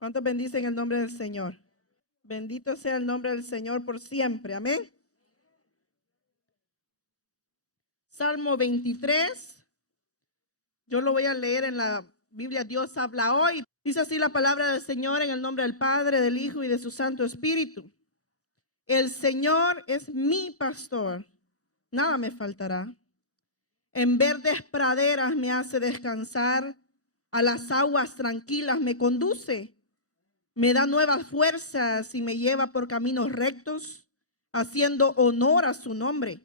¿Cuántos bendicen el nombre del Señor? Bendito sea el nombre del Señor por siempre. Amén. Salmo 23. Yo lo voy a leer en la Biblia. Dios habla hoy. Dice así la palabra del Señor en el nombre del Padre, del Hijo y de su Santo Espíritu. El Señor es mi pastor. Nada me faltará. En verdes praderas me hace descansar. A las aguas tranquilas me conduce. Me da nuevas fuerzas y me lleva por caminos rectos, haciendo honor a su nombre.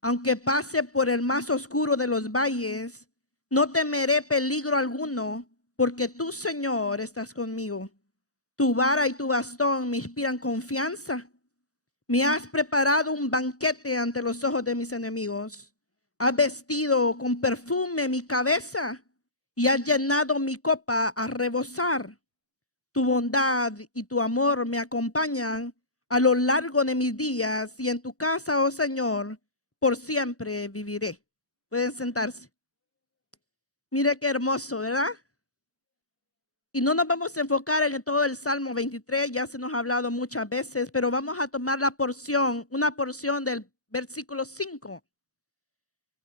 Aunque pase por el más oscuro de los valles, no temeré peligro alguno, porque tú, Señor, estás conmigo. Tu vara y tu bastón me inspiran confianza. Me has preparado un banquete ante los ojos de mis enemigos. Has vestido con perfume mi cabeza y has llenado mi copa a rebosar. Tu bondad y tu amor me acompañan a lo largo de mis días, y en tu casa, oh Señor, por siempre viviré. Pueden sentarse. Mire qué hermoso, ¿verdad? Y no nos vamos a enfocar en todo el Salmo 23, ya se nos ha hablado muchas veces, pero vamos a tomar una porción del versículo 5.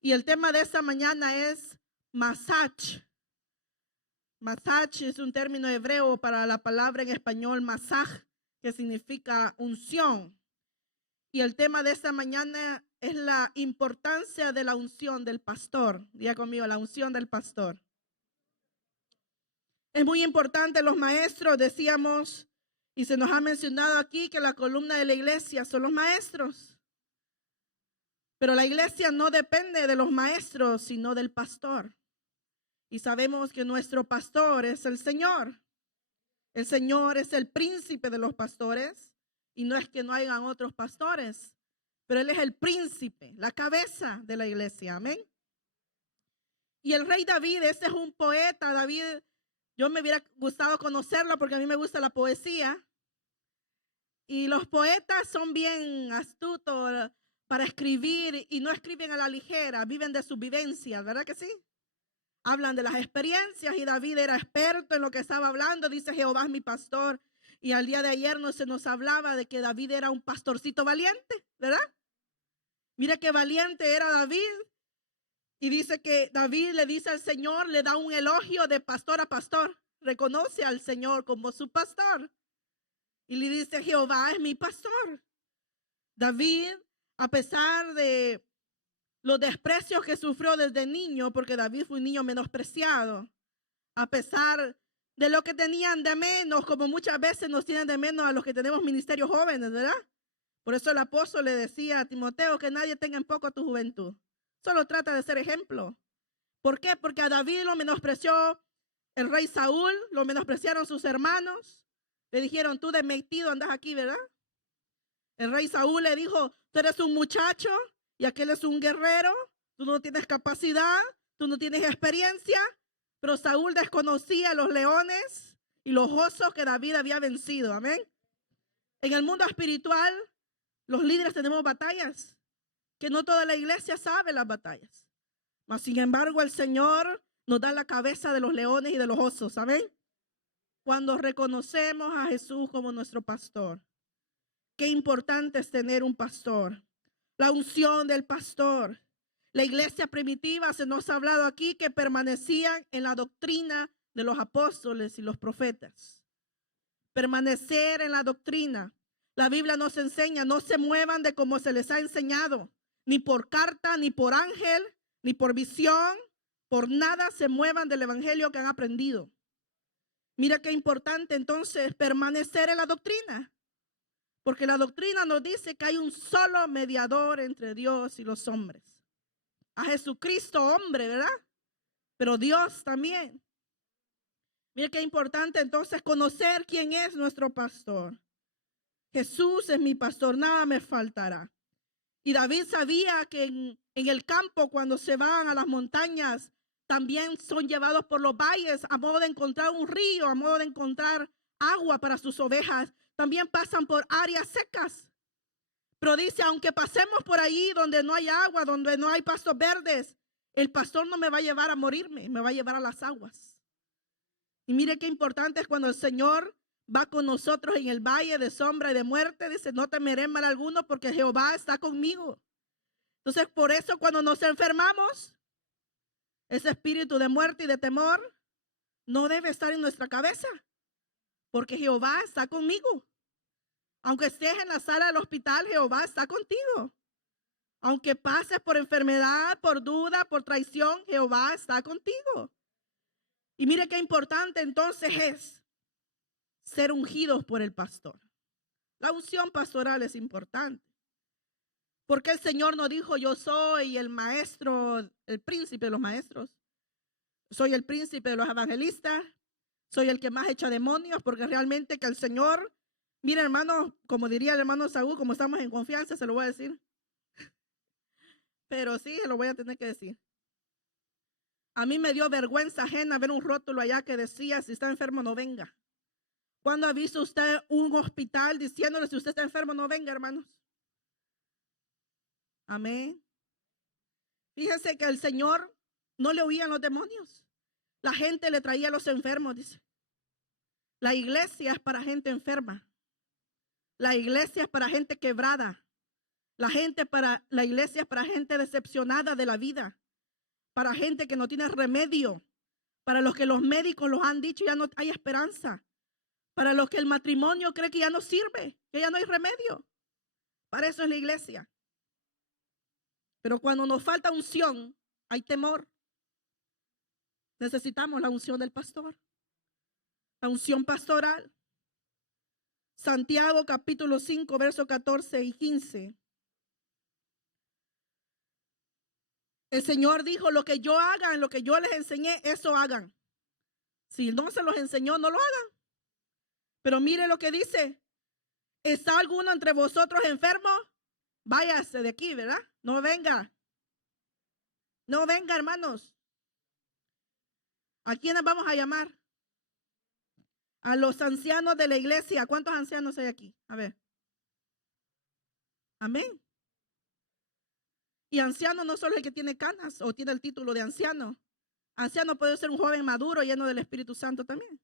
Y el tema de esta mañana es masach. Masach es un término hebreo para la palabra en español masaj, que significa unción. Y el tema de esta mañana es la importancia de la unción del pastor. Diga conmigo, la unción del pastor. Es muy importante, los maestros, decíamos, y se nos ha mencionado aquí que la columna de la iglesia son los maestros. Pero la iglesia no depende de los maestros, sino del pastor. Y sabemos que nuestro pastor es el Señor. El Señor es el príncipe de los pastores. Y no es que no hayan otros pastores, pero Él es el príncipe, la cabeza de la iglesia. Amén. Y el rey David, este es un poeta. David, yo me hubiera gustado conocerlo porque a mí me gusta la poesía. Y los poetas son bien astutos para escribir y no escriben a la ligera, viven de sus vivencias, ¿verdad que sí? Hablan de las experiencias y David era experto en lo que estaba hablando. Dice: Jehová es mi pastor. Y al día de ayer se nos hablaba de que David era un pastorcito valiente, ¿verdad? Mira qué valiente era David. Y dice que David le dice al Señor, le da un elogio de pastor a pastor. Reconoce al Señor como su pastor. Y le dice: Jehová es mi pastor. David, a pesar de los desprecios que sufrió desde niño, porque David fue un niño menospreciado, a pesar de lo que tenían de menos, como muchas veces nos tienen de menos a los que tenemos ministerios jóvenes, ¿verdad? Por eso el apóstol le decía a Timoteo que nadie tenga en poco tu juventud. Solo trata de ser ejemplo. ¿Por qué? Porque a David lo menospreció el rey Saúl, lo menospreciaron sus hermanos. Le dijeron: tú de metido andas aquí, ¿verdad? El rey Saúl le dijo: tú eres un muchacho y aquel es un guerrero. Tú no tienes capacidad, tú no tienes experiencia. Pero Saúl desconocía los leones y los osos que David había vencido. Amén. En el mundo espiritual, los líderes tenemos batallas que no toda la iglesia sabe las batallas. Mas sin embargo, el Señor nos da la cabeza de los leones y de los osos. Amén. Cuando reconocemos a Jesús como nuestro pastor. Qué importante es tener un pastor. La unción del pastor. La iglesia primitiva, se nos ha hablado aquí, que permanecían en la doctrina de los apóstoles y los profetas. Permanecer en la doctrina. La Biblia nos enseña: no se muevan de como se les ha enseñado, ni por carta, ni por ángel, ni por visión, por nada se muevan del evangelio que han aprendido. Mira qué importante entonces permanecer en la doctrina. Porque la doctrina nos dice que hay un solo mediador entre Dios y los hombres. A Jesucristo, hombre, ¿verdad? Pero Dios también. Mira qué importante entonces conocer quién es nuestro pastor. Jesús es mi pastor, nada me faltará. Y David sabía que en el campo, cuando se van a las montañas, también son llevados por los valles a modo de encontrar un río, a modo de encontrar agua para sus ovejas. También pasan por áreas secas. Pero dice: aunque pasemos por ahí donde no hay agua, donde no hay pastos verdes, el pastor no me va a llevar a morirme, me va a llevar a las aguas. Y mire qué importante es cuando el Señor va con nosotros en el valle de sombra y de muerte. Dice, no temeré mal alguno porque Jehová está conmigo. Entonces, por eso cuando nos enfermamos, ese espíritu de muerte y de temor no debe estar en nuestra cabeza, porque Jehová está conmigo. Aunque estés en la sala del hospital, Jehová está contigo. Aunque pases por enfermedad, por duda, por traición, Jehová está contigo. Y mire qué importante entonces es ser ungidos por el pastor. La unción pastoral es importante. Porque el Señor nos dijo, yo soy el maestro, el príncipe de los maestros. Soy el príncipe de los evangelistas. Soy el que más echa demonios, porque realmente que el Señor, mira hermano, como diría el hermano Saúl, como estamos en confianza, se lo voy a decir. Pero sí, se lo voy a tener que decir. A mí me dio vergüenza ajena ver un rótulo allá que decía, si está enfermo no venga. ¿Cuándo ha visto usted un hospital diciéndole si usted está enfermo no venga, hermanos? Amén. Fíjense que el Señor no le oían los demonios. La gente le traía a los enfermos, dice. La iglesia es para gente enferma. La iglesia es para gente quebrada. La iglesia es para gente decepcionada de la vida. Para gente que no tiene remedio. Para los que los médicos los han dicho ya no hay esperanza. Para los que el matrimonio cree que ya no sirve, que ya no hay remedio. Para eso es la iglesia. Pero cuando nos falta unción, hay temor. Necesitamos la unción del pastor. La unción pastoral. Santiago capítulo 5, versos 14 y 15. El Señor dijo, lo que yo haga, lo que yo les enseñé, eso hagan. Si no se los enseñó, no lo hagan. Pero mire lo que dice. ¿Está alguno entre vosotros enfermo? Váyase de aquí, ¿verdad? No venga. No venga, hermanos. ¿A quiénes vamos a llamar? A los ancianos de la iglesia. ¿Cuántos ancianos hay aquí? A ver. Amén. Y anciano no solo el que tiene canas o tiene el título de anciano. Anciano puede ser un joven maduro lleno del Espíritu Santo también.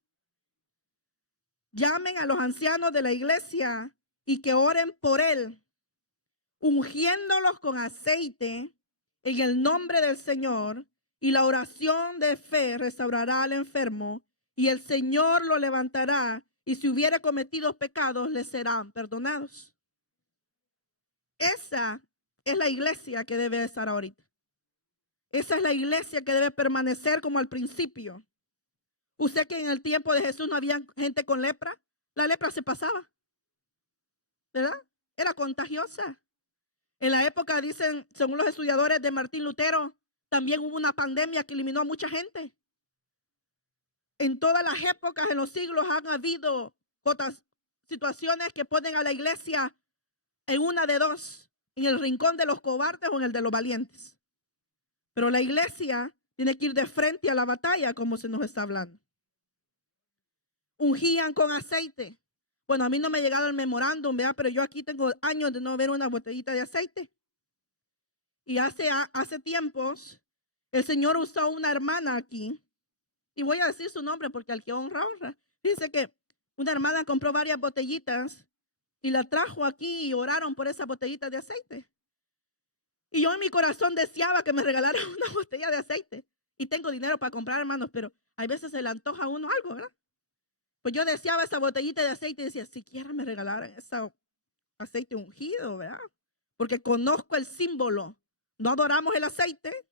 Llamen a los ancianos de la iglesia y que oren por él, ungiéndolos con aceite en el nombre del Señor, y la oración de fe restaurará al enfermo y el Señor lo levantará, y si hubiera cometido pecados le serán perdonados. Esa es la iglesia que debe estar ahorita. Esa es la iglesia que debe permanecer como al principio. Usted que en el tiempo de Jesús no había gente con lepra, la lepra se pasaba, ¿verdad? Era contagiosa. En la época, dicen, según los estudiadores de Martín Lutero, también hubo una pandemia que eliminó a mucha gente. En todas las épocas, en los siglos, han habido otras situaciones que ponen a la iglesia en una de dos, en el rincón de los cobardes o en el de los valientes. Pero la iglesia tiene que ir de frente a la batalla, como se nos está hablando. Ungían con aceite. Bueno, a mí no me ha llegado el memorándum, ¿verdad? Pero yo aquí tengo años de no ver una botellita de aceite. Y hace tiempos, el Señor usó una hermana aquí. Y voy a decir su nombre porque al que honra, honra. Dice que una hermana compró varias botellitas y la trajo aquí y oraron por esa botellita de aceite. Y yo en mi corazón deseaba que me regalaran una botella de aceite. Y tengo dinero para comprar, hermanos, pero hay veces se le antoja a uno algo, ¿verdad? Pues yo deseaba esa botellita de aceite y decía, siquiera me regalaran ese aceite ungido, ¿verdad? Porque conozco el símbolo. No adoramos el aceite.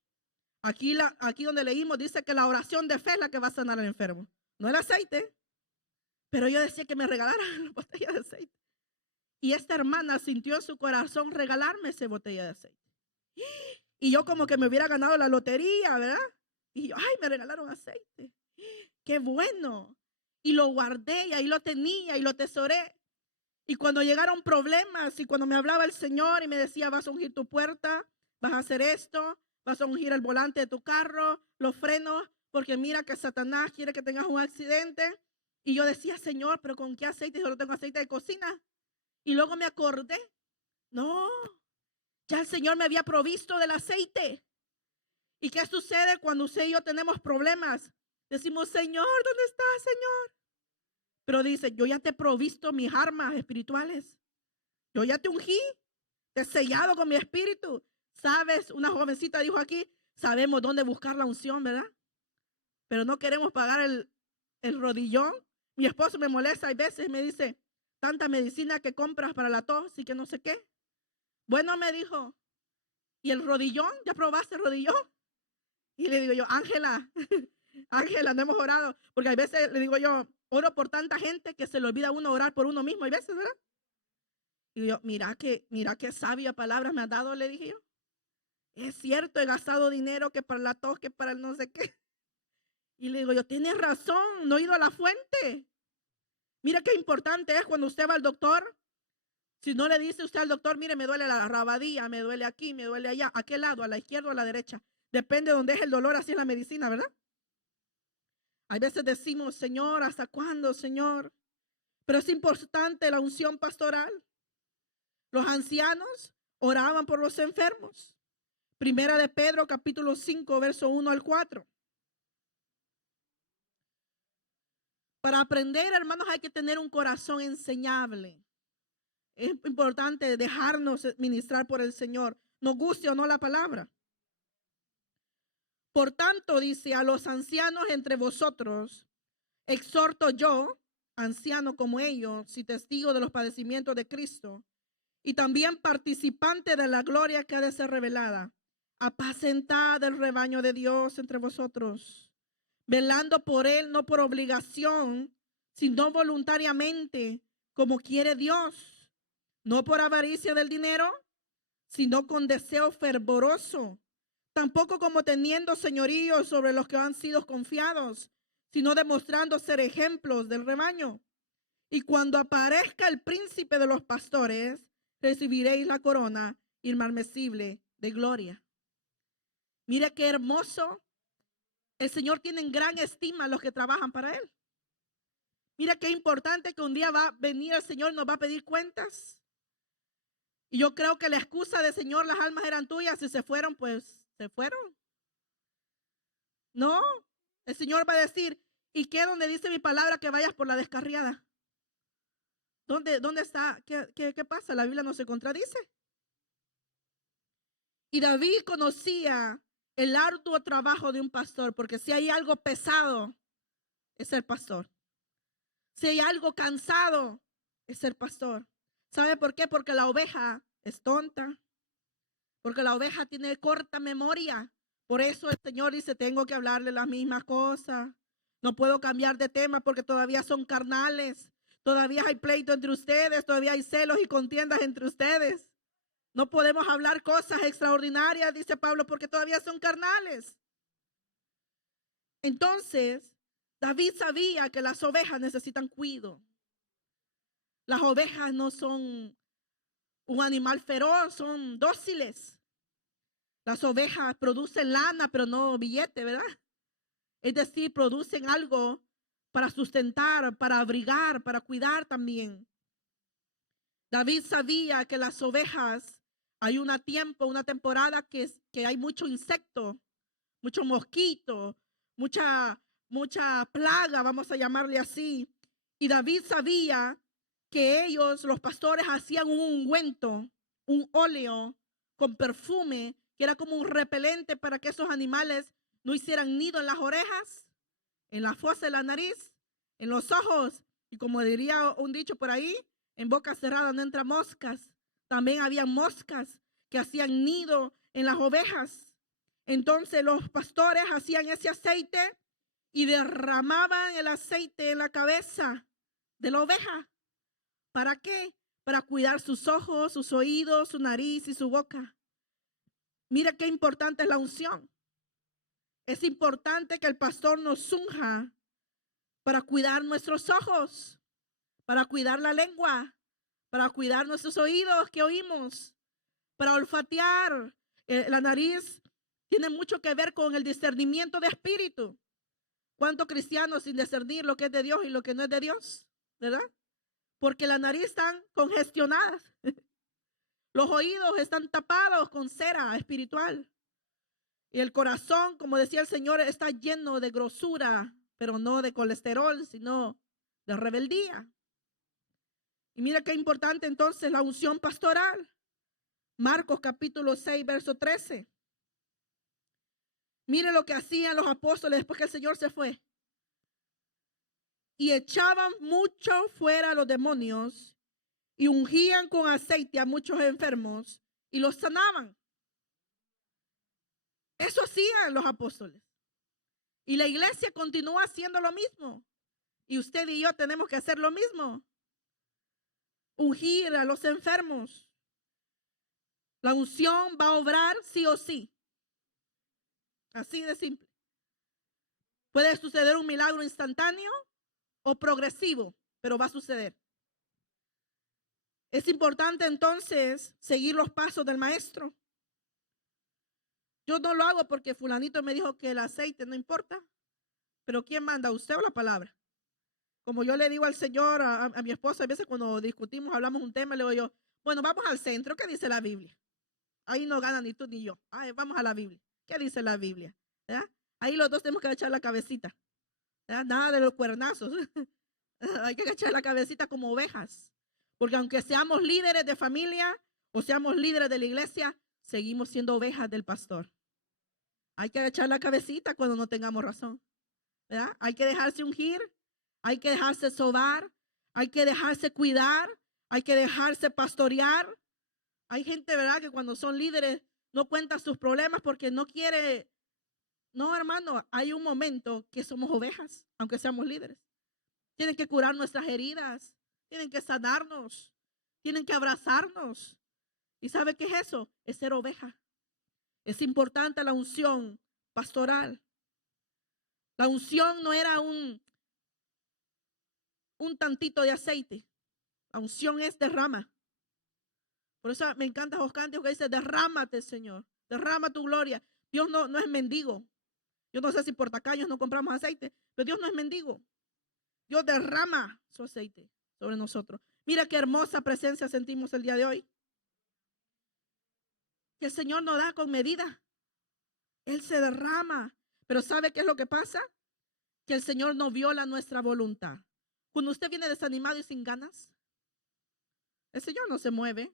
Aquí donde leímos dice que la oración de fe es la que va a sanar al enfermo. No el aceite. Pero yo decía que me regalaran la botella de aceite. Y esta hermana sintió en su corazón regalarme esa botella de aceite. Y yo como que me hubiera ganado la lotería, ¿verdad? Y yo, ay, me regalaron aceite. ¡Qué bueno! Y lo guardé y ahí lo tenía y lo atesoré. Y cuando llegaron problemas y cuando me hablaba el Señor y me decía, vas a ungir tu puerta, vas a hacer esto, vas a ungir el volante de tu carro, los frenos, porque mira que Satanás quiere que tengas un accidente. Y yo decía, Señor, ¿pero con qué aceite? Yo solo tengo aceite de cocina. Y luego me acordé, no, ya el Señor me había provisto del aceite. ¿Y qué sucede cuando usted y yo tenemos problemas? Decimos, Señor, ¿dónde estás, Señor? Pero dice, yo ya te he provisto mis armas espirituales. Yo ya te ungí, te he sellado con mi espíritu. ¿Sabes? Una jovencita dijo aquí, sabemos dónde buscar la unción, ¿verdad? Pero no queremos pagar el rodillón. Mi esposo me molesta, hay veces me dice, tanta medicina que compras para la tos y que no sé qué. Bueno, me dijo, ¿y el rodillón? ¿Ya probaste el rodillón? Y le digo yo, Ángela, Ángela, no hemos orado. Porque hay veces le digo yo, oro por tanta gente que se le olvida a uno orar por uno mismo. Hay veces, ¿verdad? Y yo, mira qué sabia palabras me ha dado, le dije yo. Es cierto, he gastado dinero que para la tos, que para el no sé qué. Y le digo yo, tienes razón, no he ido a la fuente. Mira qué importante es cuando usted va al doctor. Si no le dice usted al doctor, mire, me duele la rabadilla, me duele aquí, me duele allá. ¿A qué lado? ¿A la izquierda o a la derecha? Depende de dónde es el dolor, así es la medicina, ¿verdad? Hay veces decimos, Señor, ¿hasta cuándo, Señor? Pero es importante la unción pastoral. Los ancianos oraban por los enfermos. Primera de Pedro, capítulo 5, verso 1 al 4. Para aprender, hermanos, hay que tener un corazón enseñable. Es importante dejarnos ministrar por el Señor, nos guste o no la palabra. Por tanto, dice, a los ancianos entre vosotros, exhorto yo, anciano como ellos, y testigo de los padecimientos de Cristo, y también participante de la gloria que ha de ser revelada, apacentad el rebaño de Dios entre vosotros, velando por él, no por obligación, sino voluntariamente, como quiere Dios, no por avaricia del dinero, sino con deseo fervoroso, tampoco como teniendo señorío sobre los que han sido confiados, sino demostrando ser ejemplos del rebaño. Y cuando aparezca el príncipe de los pastores, recibiréis la corona inmarcesible de gloria. Mire qué hermoso. El Señor tiene en gran estima a los que trabajan para Él. Mira qué importante que un día va a venir el Señor y nos va a pedir cuentas. Y yo creo que la excusa de Señor, las almas eran tuyas, y se fueron, pues se fueron. No, el Señor va a decir, ¿y qué? Donde dice mi palabra que vayas por la descarriada. ¿Dónde está? ¿Qué pasa? La Biblia no se contradice. Y David conocía el arduo trabajo de un pastor, porque si hay algo pesado, es ser pastor. Si hay algo cansado, es ser pastor. ¿Sabe por qué? Porque la oveja es tonta, porque la oveja tiene corta memoria. Por eso el Señor dice, tengo que hablarle las mismas cosas. No puedo cambiar de tema porque todavía son carnales. Todavía hay pleito entre ustedes, todavía hay celos y contiendas entre ustedes. No podemos hablar cosas extraordinarias, dice Pablo, porque todavía son carnales. Entonces, David sabía que las ovejas necesitan cuidado. Las ovejas no son un animal feroz, son dóciles. Las ovejas producen lana, pero no billete, ¿verdad? Es decir, producen algo para sustentar, para abrigar, para cuidar también. David sabía que las ovejas, hay una temporada que hay mucho insecto, mucho mosquito, mucha plaga, vamos a llamarle así. Y David sabía que ellos, los pastores, hacían un ungüento, un óleo con perfume, que era como un repelente para que esos animales no hicieran nido en las orejas, en la fosa de la nariz, en los ojos, y como diría un dicho por ahí, en boca cerrada no entra moscas. También había moscas que hacían nido en las ovejas. Entonces los pastores hacían ese aceite y derramaban el aceite en la cabeza de la oveja. ¿Para qué? Para cuidar sus ojos, sus oídos, su nariz y su boca. Mira qué importante es la unción. Es importante que el pastor nos unja para cuidar nuestros ojos, para cuidar la lengua, para cuidar nuestros oídos que oímos, para olfatear. La nariz tiene mucho que ver con el discernimiento de espíritu. ¿Cuántos cristianos sin discernir lo que es de Dios y lo que no es de Dios? ¿Verdad? Porque la nariz están congestionadas. Los oídos están tapados con cera espiritual. Y el corazón, como decía el Señor, está lleno de grosura, pero no de colesterol, sino de rebeldía. Y mira qué importante entonces la unción pastoral. Marcos capítulo 6, verso 13. Mire lo que hacían los apóstoles después que el Señor se fue. Y echaban mucho fuera a los demonios y ungían con aceite a muchos enfermos y los sanaban. Eso hacían los apóstoles. Y la iglesia continúa haciendo lo mismo. Y usted y yo tenemos que hacer lo mismo. Ungir a los enfermos. La unción va a obrar sí o sí. Así de simple. Puede suceder un milagro instantáneo o progresivo, pero va a suceder. Es importante entonces seguir los pasos del maestro. Yo no lo hago porque fulanito me dijo que el aceite no importa, pero ¿quién manda? ¿Usted o la palabra? Como yo le digo al Señor, a mi esposa, a veces cuando discutimos, hablamos un tema, le digo yo, bueno, vamos al centro, ¿qué dice la Biblia? Ahí no gana ni tú ni yo. Ay, vamos a la Biblia. ¿Qué dice la Biblia? ¿Verdad? Ahí los dos tenemos que echar la cabecita. ¿Verdad? Nada de los cuernazos. Hay que echar la cabecita como ovejas. Porque aunque seamos líderes de familia o seamos líderes de la iglesia, seguimos siendo ovejas del pastor. Hay que echar la cabecita cuando no tengamos razón. ¿Verdad? Hay que dejarse ungir, hay que dejarse sobar, hay que dejarse cuidar, hay que dejarse pastorear. Hay gente, ¿verdad?, que cuando son líderes no cuentan sus problemas porque no quiere. No, hermano, hay un momento que somos ovejas, aunque seamos líderes. Tienen que curar nuestras heridas, tienen que sanarnos, tienen que abrazarnos. ¿Y sabe qué es eso? Es ser oveja. Es importante la unción pastoral. La unción no era un tantito de aceite. La unción es derrama. Por eso me encanta los cánticos que dice, derrámate, Señor, derrama tu gloria. Dios no es mendigo. Yo no sé si por tacaños no compramos aceite, pero Dios no es mendigo. Dios derrama su aceite sobre nosotros. Mira qué hermosa presencia sentimos el día de hoy. Que el Señor nos da con medida. Él se derrama. Pero ¿sabe qué es lo que pasa? Que el Señor no viola nuestra voluntad. Cuando usted viene desanimado y sin ganas, el Señor no se mueve.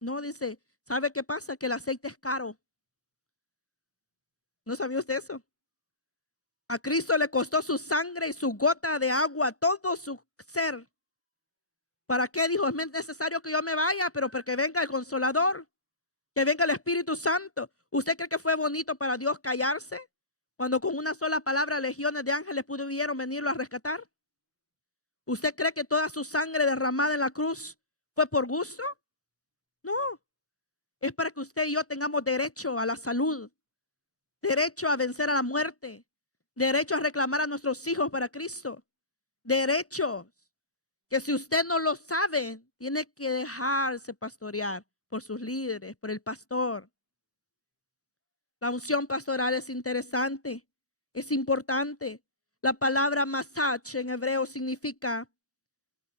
No, dice, ¿sabe qué pasa? Que el aceite es caro. ¿No sabía usted eso? A Cristo le costó su sangre y su gota de agua, todo su ser. ¿Para qué? Dijo, es necesario que yo me vaya, pero porque venga el Consolador, que venga el Espíritu Santo. ¿Usted cree que fue bonito para Dios callarse? Cuando con una sola palabra legiones de ángeles pudieron venirlo a rescatar. ¿Usted cree que toda su sangre derramada en la cruz fue por gusto? No, es para que usted y yo tengamos derecho a la salud, derecho a vencer a la muerte, derecho a reclamar a nuestros hijos para Cristo, derechos que si usted no lo sabe, tiene que dejarse pastorear por sus líderes, por el pastor. La unción pastoral es interesante, es importante. La palabra masach en hebreo significa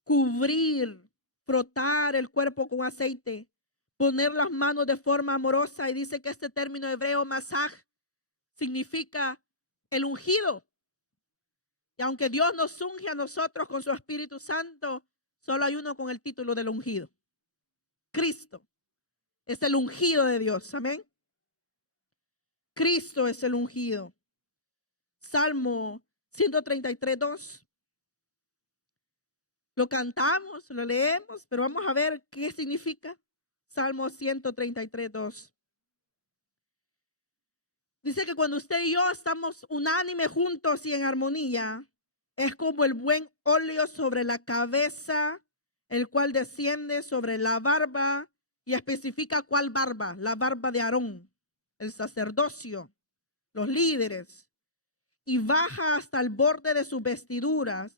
cubrir, frotar el cuerpo con aceite, poner las manos de forma amorosa. Y dice que este término hebreo masaj significa el ungido. Y aunque Dios nos unge a nosotros con su Espíritu Santo, solo hay uno con el título del ungido. Cristo es el ungido de Dios. Amén. Cristo es el ungido. Salmo 133, 2. Lo cantamos, lo leemos, pero vamos a ver qué significa. Salmo 133, 2. Dice que cuando usted y yo estamos unánime juntos y en armonía, es como el buen óleo sobre la cabeza, el cual desciende sobre la barba y especifica cuál barba, la barba de Aarón, el sacerdocio, los líderes, y baja hasta el borde de sus vestiduras,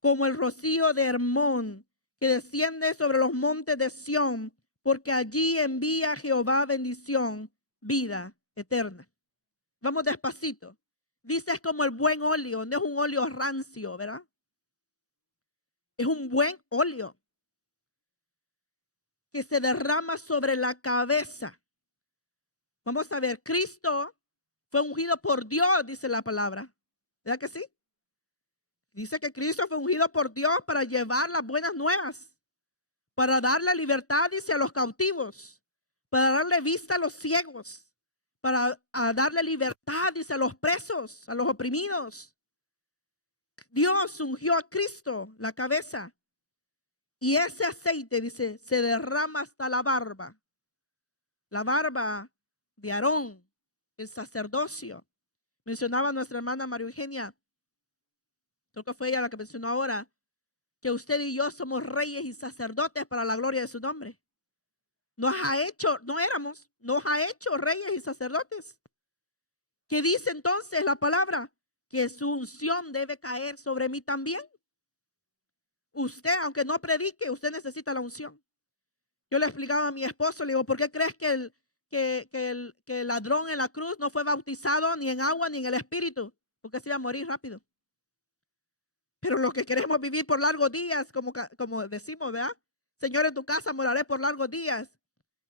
como el rocío de Hermón, que desciende sobre los montes de Sión, porque allí envía Jehová bendición, vida eterna. Vamos despacito. Dice, es como el buen óleo, no es un óleo rancio, ¿verdad? Es un buen óleo que se derrama sobre la cabeza. Vamos a ver, Cristo fue ungido por Dios, dice la palabra ¿Verdad que sí? Dice que Cristo fue ungido por Dios para llevar las buenas nuevas, para darle libertad, dice, a los cautivos, para darle vista a los ciegos, para darle libertad, dice, a los presos, a los oprimidos. Dios ungió a Cristo, la cabeza, y ese aceite, dice, se derrama hasta la barba de Aarón, el sacerdocio. Mencionaba nuestra hermana María Eugenia, creo que fue ella la que mencionó ahora, que usted y yo somos reyes y sacerdotes para la gloria de su nombre. Nos ha hecho reyes y sacerdotes. ¿Qué dice entonces la palabra? Que su unción debe caer sobre mí también. Usted, aunque no predique, usted necesita la unción. Yo le explicaba a mi esposo, le digo, ¿por qué crees que el ladrón en la cruz no fue bautizado ni en agua ni en el Espíritu? Porque se iba a morir rápido. Pero los que queremos vivir por largos días, como decimos, ¿verdad? Señor, en tu casa moraré por largos días.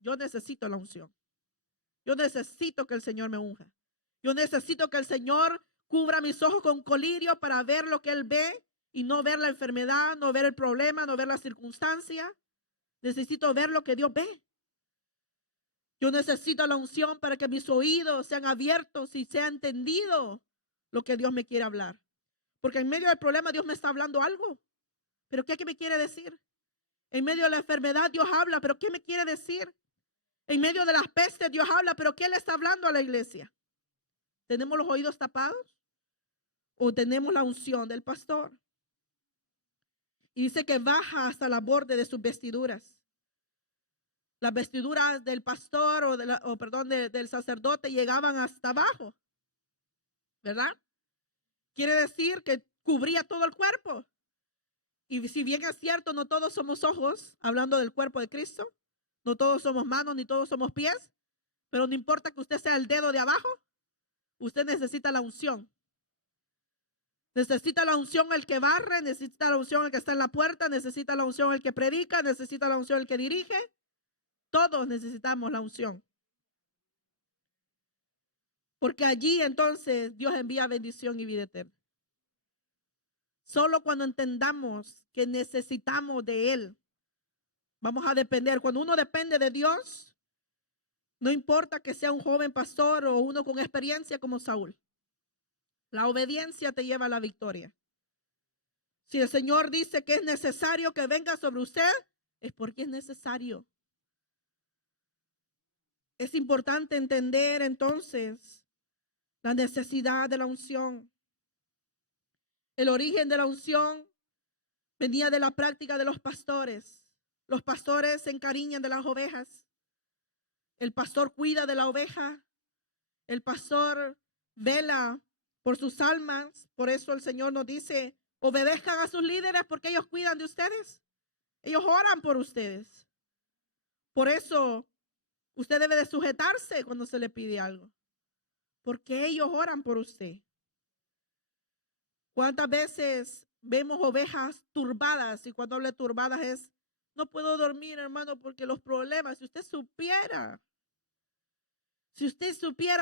Yo necesito la unción. Yo necesito que el Señor me unja. Yo necesito que el Señor cubra mis ojos con colirio para ver lo que Él ve y no ver la enfermedad, no ver el problema, no ver la circunstancia. Necesito ver lo que Dios ve. Yo necesito la unción para que mis oídos sean abiertos y sea entendido lo que Dios me quiere hablar. Porque en medio del problema Dios me está hablando algo. ¿Pero qué me quiere decir? En medio de la enfermedad Dios habla, ¿pero qué me quiere decir? En medio de las pestes Dios habla, ¿pero qué le está hablando a la iglesia? ¿Tenemos los oídos tapados? ¿O tenemos la unción del pastor? Y dice que baja hasta la borde de sus vestiduras. Las vestiduras del pastor del sacerdote llegaban hasta abajo, ¿verdad? Quiere decir que cubría todo el cuerpo. Y si bien es cierto, no todos somos ojos, hablando del cuerpo de Cristo, no todos somos manos, ni todos somos pies, pero no importa que usted sea el dedo de abajo, usted necesita la unción. Necesita la unción el que barre, necesita la unción el que está en la puerta, necesita la unción el que predica, necesita la unción el que dirige. Todos necesitamos la unción. Porque allí entonces Dios envía bendición y vida eterna. Solo cuando entendamos que necesitamos de Él, vamos a depender. Cuando uno depende de Dios, no importa que sea un joven pastor o uno con experiencia como Saúl. La obediencia te lleva a la victoria. Si el Señor dice que es necesario que venga sobre usted, es porque es necesario. Es importante entender entonces la necesidad de la unción. El origen de la unción venía de la práctica de los pastores. Los pastores se encariñan de las ovejas. El pastor cuida de la oveja. El pastor vela por sus almas. Por eso el Señor nos dice, obedezcan a sus líderes porque ellos cuidan de ustedes. Ellos oran por ustedes. Por eso usted debe de sujetarse cuando se le pide algo. Porque ellos oran por usted. ¿Cuántas veces vemos ovejas turbadas? Y cuando hablo de turbadas es, no puedo dormir, hermano, porque los problemas, si usted supiera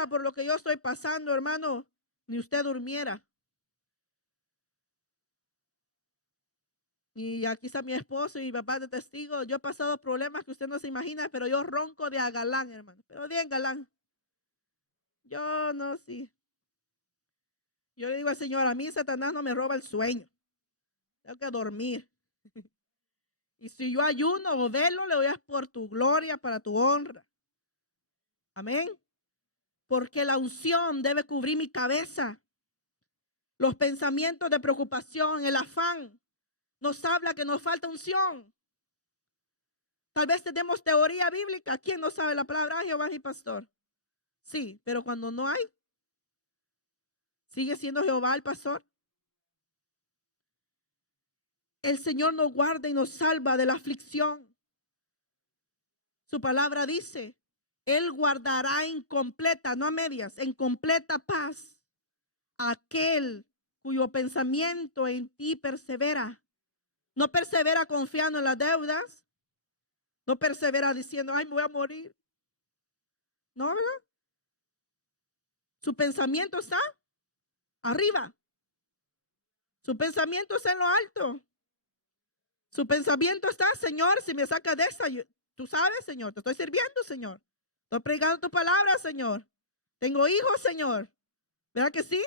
por lo que yo estoy pasando, hermano, ni usted durmiera. Y aquí está mi esposo y mi papá de testigo. Yo he pasado problemas que usted no se imagina, pero yo ronco de a galán, hermano. Pero bien galán. Yo no, sí. Yo le digo al Señor, a mí Satanás no me roba el sueño. Tengo que dormir. Y si yo ayuno o velo, le voy a por tu gloria, para tu honra. Amén. Porque la unción debe cubrir mi cabeza. Los pensamientos de preocupación, el afán, nos habla que nos falta unción. Tal vez tenemos teoría bíblica. ¿Quién no sabe la palabra? Jehová es mi pastor. Sí, pero cuando no hay, ¿sigue siendo Jehová el pastor? El Señor nos guarda y nos salva de la aflicción. Su palabra dice, Él guardará en completa, no a medias, en completa paz a aquel cuyo pensamiento en ti persevera. No persevera confiando en las deudas. No persevera diciendo, ay, me voy a morir. No, ¿verdad? Su pensamiento está arriba. Su pensamiento está en lo alto. Su pensamiento está, Señor, si me sacas de esta, tú sabes, Señor, te estoy sirviendo, Señor. Estoy predicando tu palabra, Señor. Tengo hijos, Señor. ¿Verdad que sí?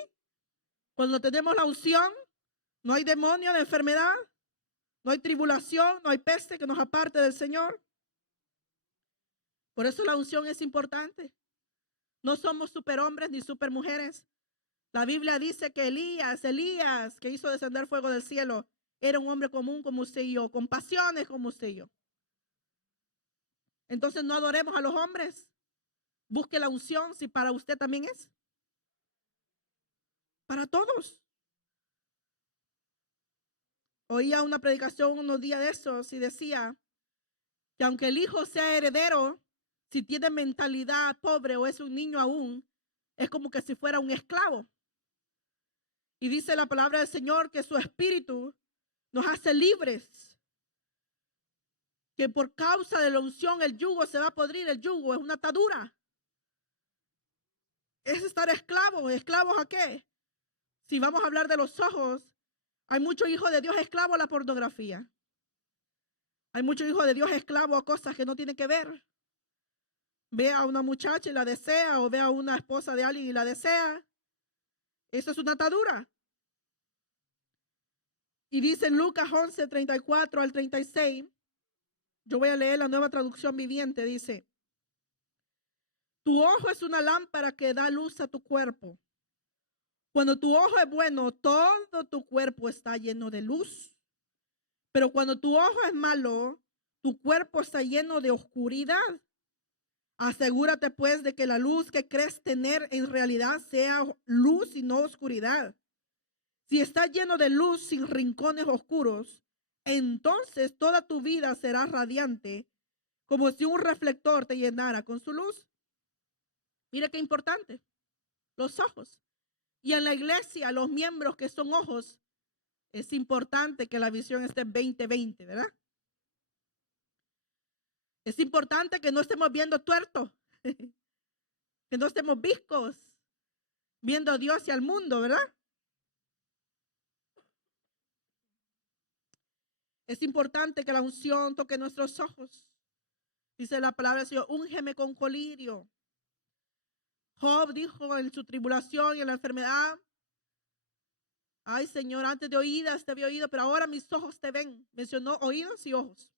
Cuando tenemos la unción, no hay demonio de enfermedad, no hay tribulación, no hay peste que nos aparte del Señor. Por eso la unción es importante. No somos superhombres ni supermujeres. La Biblia dice que Elías, que hizo descender fuego del cielo, era un hombre común como usted y yo, con pasiones como usted y yo. Entonces no adoremos a los hombres. Busque la unción si para usted también es. Para todos. Oía una predicación unos días de esos y decía que aunque el hijo sea heredero, si tiene mentalidad pobre o es un niño aún, es como que si fuera un esclavo. Y dice la palabra del Señor que su espíritu nos hace libres. Que por causa de la unción el yugo se va a podrir. El yugo es una atadura. Es estar esclavos. ¿Esclavos a qué? Si vamos a hablar de los ojos, hay muchos hijos de Dios esclavos a la pornografía. Hay muchos hijos de Dios esclavos a cosas que no tienen que ver. Ve a una muchacha y la desea, o ve a una esposa de alguien y la desea. Eso es una atadura. Y dice en Lucas 11, 34 al 36, yo voy a leer la Nueva Traducción Viviente, dice: tu ojo es una lámpara que da luz a tu cuerpo. Cuando tu ojo es bueno, todo tu cuerpo está lleno de luz. Pero cuando tu ojo es malo, tu cuerpo está lleno de oscuridad. Asegúrate pues de que la luz que crees tener en realidad sea luz y no oscuridad. Si estás lleno de luz sin rincones oscuros, entonces toda tu vida será radiante, como si un reflector te llenara con su luz. Mire qué importante, los ojos. Y en la iglesia, los miembros que son ojos, es importante que la visión esté 20-20, ¿verdad? Es importante que no estemos viendo tuertos, que no estemos viscos, viendo a Dios y al mundo, ¿verdad? Es importante que la unción toque nuestros ojos. Dice la palabra del Señor: úngeme con colirio. Job dijo en su tribulación y en la enfermedad: ay, Señor, antes de oídas te había oído, pero ahora mis ojos te ven. Mencionó oídos y ojos.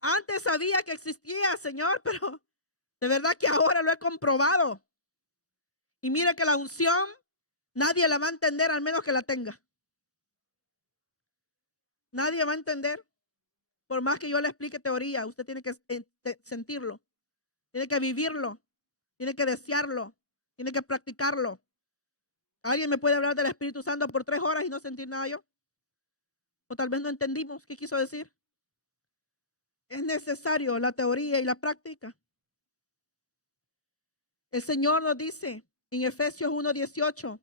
Antes sabía que existía, Señor, pero de verdad que ahora lo he comprobado. Y mire que la unción nadie la va a entender al menos que la tenga. Nadie va a entender. Por más que yo le explique teoría, usted tiene que sentirlo. Tiene que vivirlo. Tiene que desearlo. Tiene que practicarlo. ¿Alguien me puede hablar del Espíritu Santo por 3 horas y no sentir nada yo? O tal vez no entendimos qué quiso decir. Es necesario la teoría y la práctica. El Señor nos dice en Efesios 1:18: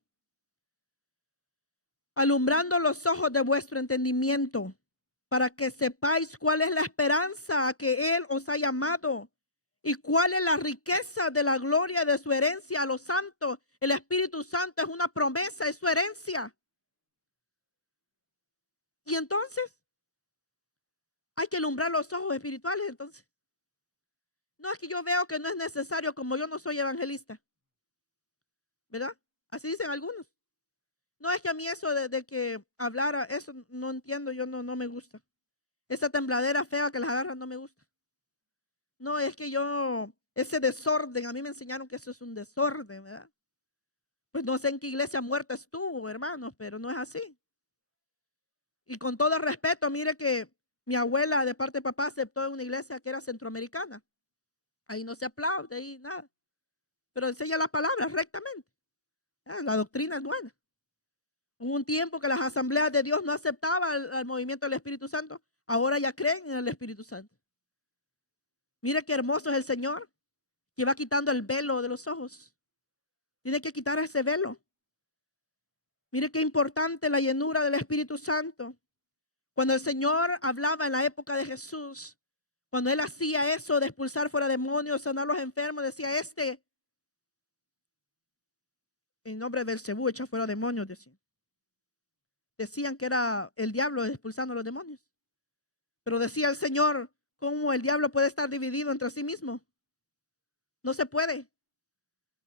alumbrando los ojos de vuestro entendimiento, para que sepáis cuál es la esperanza a que Él os ha llamado y cuál es la riqueza de la gloria de su herencia a los santos. El Espíritu Santo es una promesa, es su herencia. Y entonces hay que alumbrar los ojos espirituales. Entonces, no, es que yo veo que no es necesario, como yo no soy evangelista, ¿verdad? Así dicen algunos. No, es que a mí eso de que hablara, eso no entiendo, yo no me gusta. Esa tembladera fea que las agarran no me gusta. No, es que yo, ese desorden, a mí me enseñaron que eso es un desorden, ¿verdad? Pues no sé en qué iglesia muerta estuvo, hermanos, pero no es así. Y con todo respeto, mire que mi abuela de parte de papá aceptó en una iglesia que era centroamericana. Ahí no se aplaude, ahí nada. Pero enseña las palabras rectamente. La doctrina es buena. Hubo un tiempo que las asambleas de Dios no aceptaban el movimiento del Espíritu Santo. Ahora ya creen en el Espíritu Santo. Mire qué hermoso es el Señor, que va quitando el velo de los ojos. Tiene que quitar ese velo. Mire qué importante la llenura del Espíritu Santo. Cuando el Señor hablaba en la época de Jesús, cuando Él hacía eso de expulsar fuera demonios, sanar a los enfermos, decía: en nombre de Belcebú, echa fuera demonios, decía. decían que era el diablo expulsando a los demonios. Pero decía el Señor, ¿cómo el diablo puede estar dividido entre sí mismo? No se puede.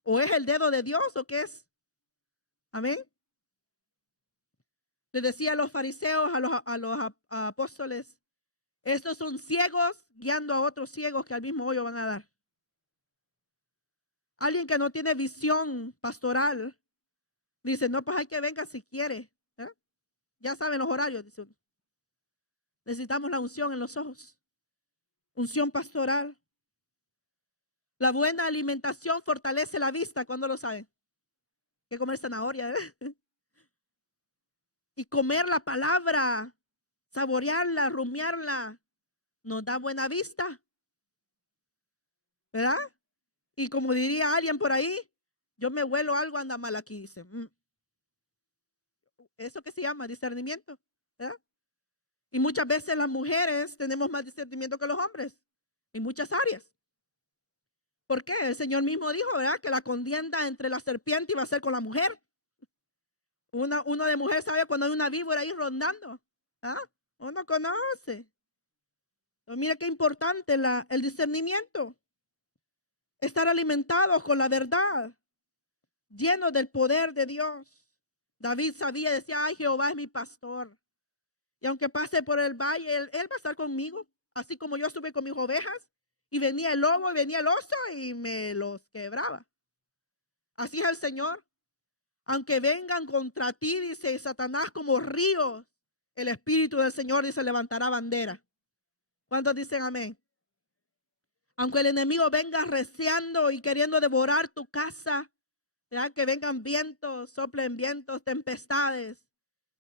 ¿O es el dedo de Dios o qué es? Amén. Le decía a los fariseos, a los apóstoles, estos son ciegos guiando a otros ciegos que al mismo hoyo van a dar. Alguien que no tiene visión pastoral dice, no, pues hay que venga si quiere. ¿Eh? Ya saben los horarios, dice uno. Necesitamos la unción en los ojos. Unción pastoral. La buena alimentación fortalece la vista. ¿Cuándo lo saben? Hay que comer zanahoria, ¿eh? Y comer la palabra, saborearla, rumiarla, nos da buena vista. ¿Verdad? Y como diría alguien por ahí, yo me huelo algo, anda mal aquí, dice. ¿Eso qué se llama? Discernimiento. ¿Verdad? Y muchas veces las mujeres tenemos más discernimiento que los hombres en muchas áreas. ¿Por qué? El Señor mismo dijo, ¿verdad? Que la contienda entre la serpiente iba a ser con la mujer. Uno de mujer sabe cuando hay una víbora ahí rondando. ¿Ah? Uno conoce. Pero mira qué importante el discernimiento. Estar alimentados con la verdad, llenos del poder de Dios. David sabía, decía, ay, Jehová es mi pastor. Y aunque pase por el valle, él va a estar conmigo. Así como yo estuve con mis ovejas. Y venía el lobo y venía el oso y me los quebraba. Así es el Señor. Aunque vengan contra ti, dice Satanás, como ríos, el Espíritu del Señor, dice, levantará bandera. ¿Cuántos dicen amén? Aunque el enemigo venga receando y queriendo devorar tu casa, ¿verdad? Que vengan vientos, soplen vientos, tempestades.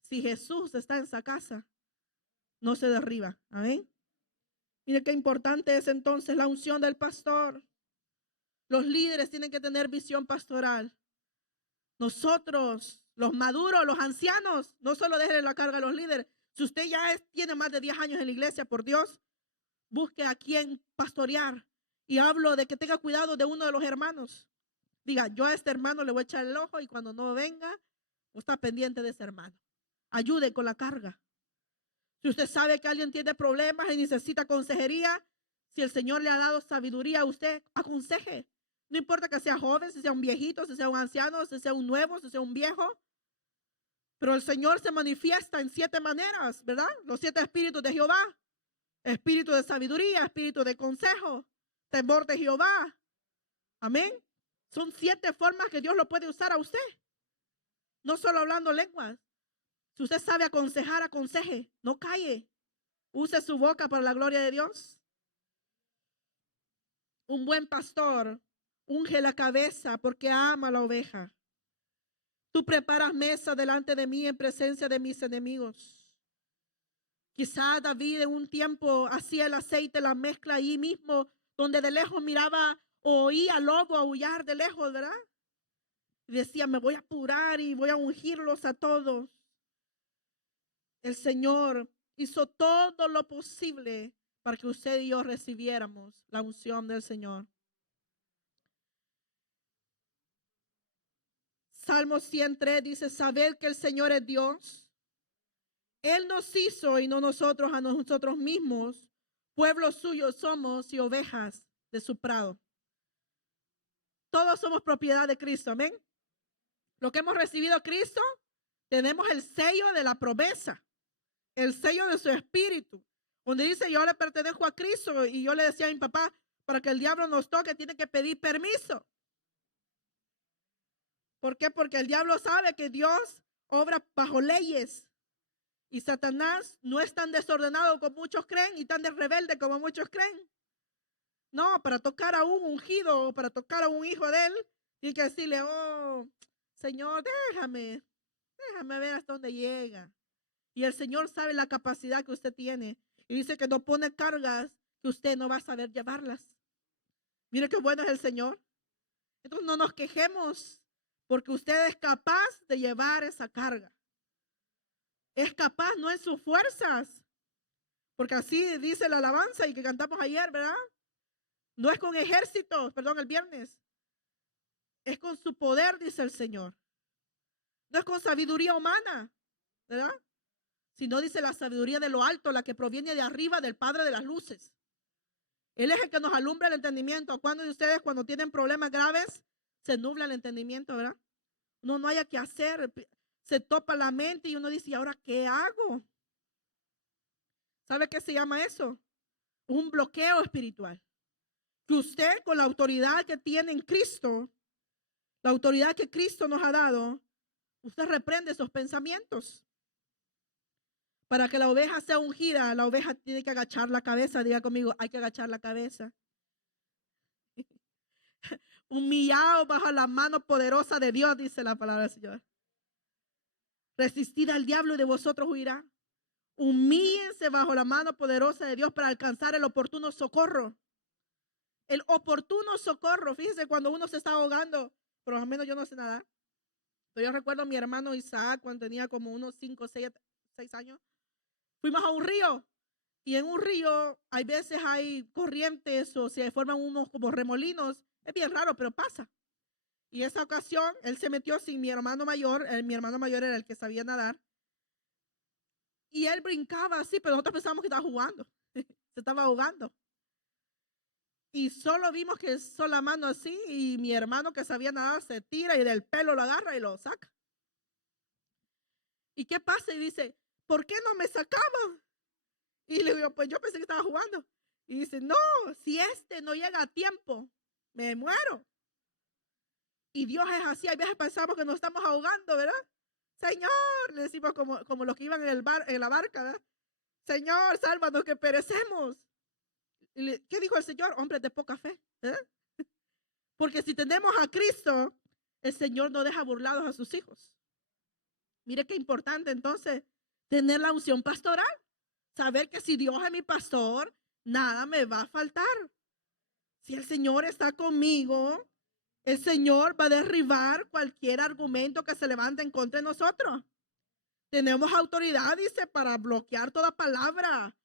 Si Jesús está en esa casa, no se derriba. Amén. Mire qué importante es entonces la unción del pastor. Los líderes tienen que tener visión pastoral. Nosotros, los maduros, los ancianos, no solo dejen la carga a los líderes. Si usted ya tiene más de 10 años en la iglesia, por Dios, busque a quien pastorear. Y hablo de que tenga cuidado de uno de los hermanos. Diga, yo a este hermano le voy a echar el ojo y cuando no venga, está pendiente de ese hermano. Ayude con la carga. Si usted sabe que alguien tiene problemas y necesita consejería, si el Señor le ha dado sabiduría a usted, aconseje. No importa que sea joven, si sea un viejito, si sea un anciano, si sea un nuevo, si sea un viejo. Pero el Señor se manifiesta en 7 maneras, ¿verdad? Los 7 espíritus de Jehová. Espíritu de sabiduría, espíritu de consejo, temor de Jehová. Amén. Son 7 formas que Dios lo puede usar a usted. No solo hablando lenguas. Si usted sabe aconsejar, aconseje. No calle. Use su boca para la gloria de Dios. Un buen pastor unge la cabeza porque ama a la oveja. Tú preparas mesa delante de mí en presencia de mis enemigos. Quizá David en un tiempo hacía el aceite, la mezcla ahí mismo, donde de lejos miraba o oía al lobo aullar de lejos, ¿verdad? Y decía, me voy a apurar y voy a ungirlos a todos. El Señor hizo todo lo posible para que usted y yo recibiéramos la unción del Señor. Salmo 103 dice, saber que el Señor es Dios. Él nos hizo y no nosotros a nosotros mismos. Pueblo suyo somos y ovejas de su prado. Todos somos propiedad de Cristo, amén. Lo que hemos recibido a Cristo, tenemos el sello de la promesa, el sello de su espíritu. Donde dice, yo le pertenezco a Cristo y yo le decía a mi papá, para que el diablo nos toque, tiene que pedir permiso. ¿Por qué? Porque el diablo sabe que Dios obra bajo leyes. Y Satanás no es tan desordenado como muchos creen y tan rebelde como muchos creen. No, para tocar a un ungido, para tocar a un hijo de él, tiene que decirle, oh, Señor, déjame ver hasta dónde llega. Y el Señor sabe la capacidad que usted tiene. Y dice que no pone cargas que usted no va a saber llevarlas. Mire qué bueno es el Señor. Entonces no nos quejemos porque usted es capaz de llevar esa carga. Es capaz, no en sus fuerzas. Porque así dice la alabanza y que cantamos ayer, ¿verdad? No es con ejércitos, perdón, el viernes. Es con su poder, dice el Señor. No es con sabiduría humana. ¿verdad? Sino dice la sabiduría de lo alto, la que proviene de arriba del Padre de las luces. Él es el que nos alumbra el entendimiento. ¿A cuándo de ustedes cuando tienen problemas graves se nubla el entendimiento, verdad? Uno no haya que hacer, se topa la mente y uno dice, ¿y ahora qué hago? ¿Sabe qué se llama eso? Un bloqueo espiritual. Que usted con la autoridad que tiene en Cristo, la autoridad que Cristo nos ha dado, usted reprende esos pensamientos. Para que la oveja sea ungida, la oveja tiene que agachar la cabeza. Diga conmigo, hay que agachar la cabeza. Humillado bajo la mano poderosa de Dios, dice la palabra del Señor. Resistid al diablo y de vosotros huirá. Humíllense bajo la mano poderosa de Dios para alcanzar el oportuno socorro. El oportuno socorro. Fíjense, cuando uno se está ahogando, por lo menos yo no sé nada. Pero yo recuerdo a mi hermano Isaac cuando tenía como unos 5, 6 años. Fuimos a un río. Y en un río hay veces hay corrientes o se forman unos como remolinos. Es bien raro, pero pasa. Y esa ocasión, él se metió sin mi hermano mayor. Mi hermano mayor era el que sabía nadar. Y él brincaba así, pero nosotros pensábamos que estaba jugando. Se estaba ahogando. Y solo vimos que hizo la mano así y mi hermano que sabía nadar se tira y del pelo lo agarra y lo saca. ¿Y qué pasa? Y dice, ¿por qué no me sacaban? Y le digo, pues yo pensé que estaba jugando. Y dice, no, si este no llega a tiempo, me muero. Y Dios es así. Hay veces pensamos que nos estamos ahogando, ¿verdad? Señor, le decimos como los que iban en la barca, ¿verdad? Señor, sálvanos que perecemos. ¿Qué dijo el Señor? Hombres de poca fe, ¿verdad? Porque si tenemos a Cristo, el Señor no deja burlados a sus hijos. Mire qué importante entonces tener la unción pastoral. Saber que si Dios es mi pastor, nada me va a faltar. Si el Señor está conmigo, el Señor va a derribar cualquier argumento que se levante en contra de nosotros. Tenemos autoridad, dice, para bloquear toda palabra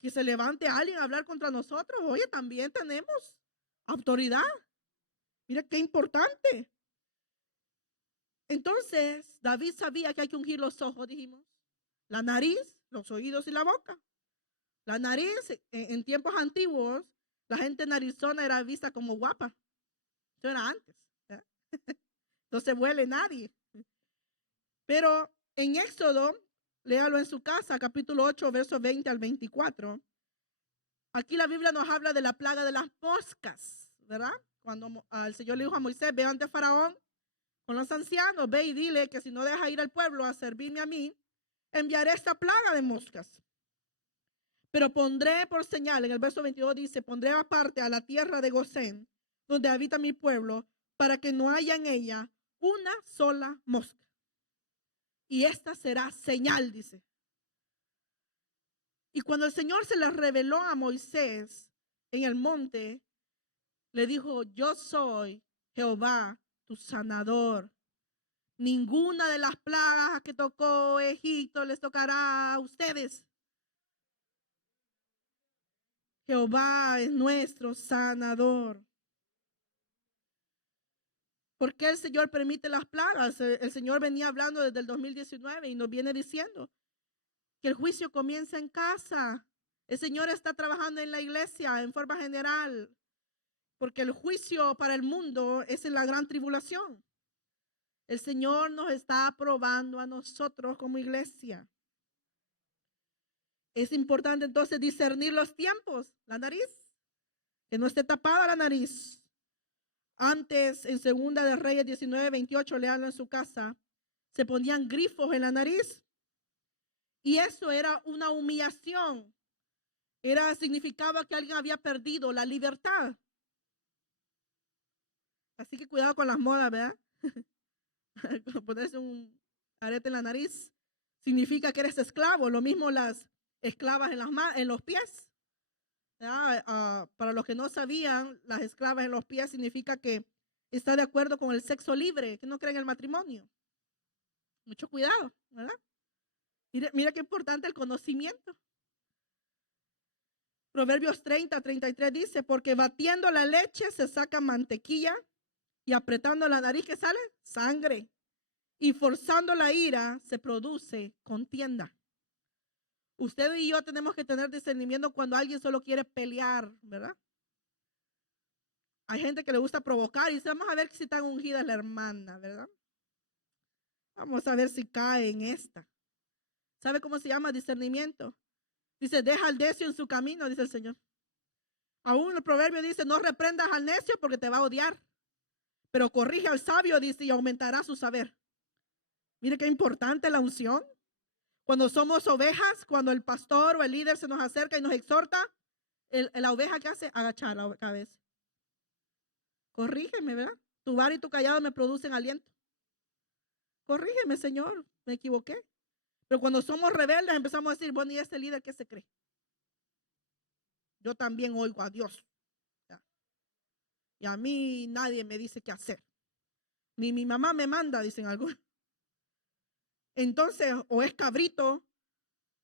que se levante alguien a hablar contra nosotros. Oye, también tenemos autoridad. Mira qué importante. Entonces, David sabía que hay que ungir los ojos, dijimos. La nariz, los oídos y la boca. La nariz, en tiempos antiguos, la gente narizona era vista como guapa. Eso era antes. ¿Eh? No se huele nadie. Pero en Éxodo, léalo en su casa, capítulo 8, versos 20 al 24. Aquí la Biblia nos habla de la plaga de las moscas, ¿verdad? Cuando el Señor le dijo a Moisés, ve ante Faraón con los ancianos, ve y dile que si no deja ir al pueblo a servirme a mí, enviaré esta plaga de moscas. Pero pondré por señal, en el verso 22 dice, pondré aparte a la tierra de Gosén, donde habita mi pueblo, para que no haya en ella una sola mosca. Y esta será señal, dice. Y cuando el Señor se le reveló a Moisés en el monte, le dijo, yo soy Jehová, tu sanador. Ninguna de las plagas que tocó Egipto les tocará a ustedes. Jehová es nuestro sanador. ¿Por qué el Señor permite las plagas? El Señor venía hablando desde el 2019 y nos viene diciendo que el juicio comienza en casa. El Señor está trabajando en la iglesia en forma general, porque el juicio para el mundo es en la gran tribulación. El Señor nos está probando a nosotros como iglesia. Es importante entonces discernir los tiempos, la nariz, que no esté tapada la nariz. Antes, en Segunda de Reyes 19:28, leanlo en su casa, se ponían grifos en la nariz. Y eso era una humillación. Significaba que alguien había perdido la libertad. Así que cuidado con las modas, ¿verdad? Ponerse un arete en la nariz significa que eres esclavo. Lo mismo las esclavas en los pies. Para los que no sabían, las esclavas en los pies significa que está de acuerdo con el sexo libre, que no cree en el matrimonio. Mucho cuidado, ¿verdad? Mira qué importante el conocimiento. Proverbios 30:33 dice, porque batiendo la leche se saca mantequilla y apretando la nariz, ¿qué sale? Sangre. y forzando la ira se produce contienda. Usted y yo tenemos que tener discernimiento cuando alguien solo quiere pelear, ¿verdad? Hay gente que le gusta provocar y dice, vamos a ver si está ungida la hermana, ¿verdad? Vamos a ver si cae en esta. ¿Sabe cómo se llama discernimiento? Dice, deja al necio en su camino, dice el Señor. Aún el proverbio dice, no reprendas al necio porque te va a odiar. Pero corrige al sabio, dice, y aumentará su saber. Mire qué importante la unción. Cuando somos ovejas, cuando el pastor o el líder se nos acerca y nos exhorta, la oveja que hace, agachar la cabeza. Corrígeme, ¿verdad? Tu vara y tu callado me producen aliento. Corrígeme, Señor, me equivoqué. Pero cuando somos rebeldes empezamos a decir, bueno, ¿y este líder qué se cree? Yo también oigo a Dios. ¿Ya? Y a mí nadie me dice qué hacer. Ni mi mamá me manda, dicen algunos. Entonces, o es cabrito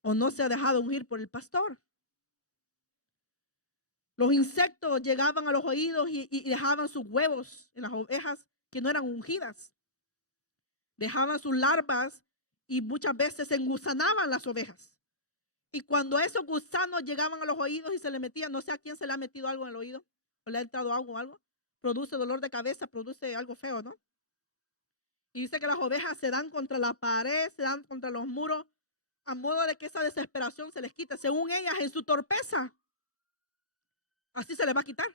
o no se ha dejado ungir por el pastor. Los insectos llegaban a los oídos y dejaban sus huevos en las ovejas que no eran ungidas. Dejaban sus larvas y muchas veces se engusanaban las ovejas. Y cuando esos gusanos llegaban a los oídos y se le metían, no sé a quién se le ha metido algo en el oído, o le ha entrado algo o algo, produce dolor de cabeza, produce algo feo, ¿no? Y dice que las ovejas se dan contra la pared, se dan contra los muros, a modo de que esa desesperación se les quite, según ellas, en su torpeza. Así se les va a quitar.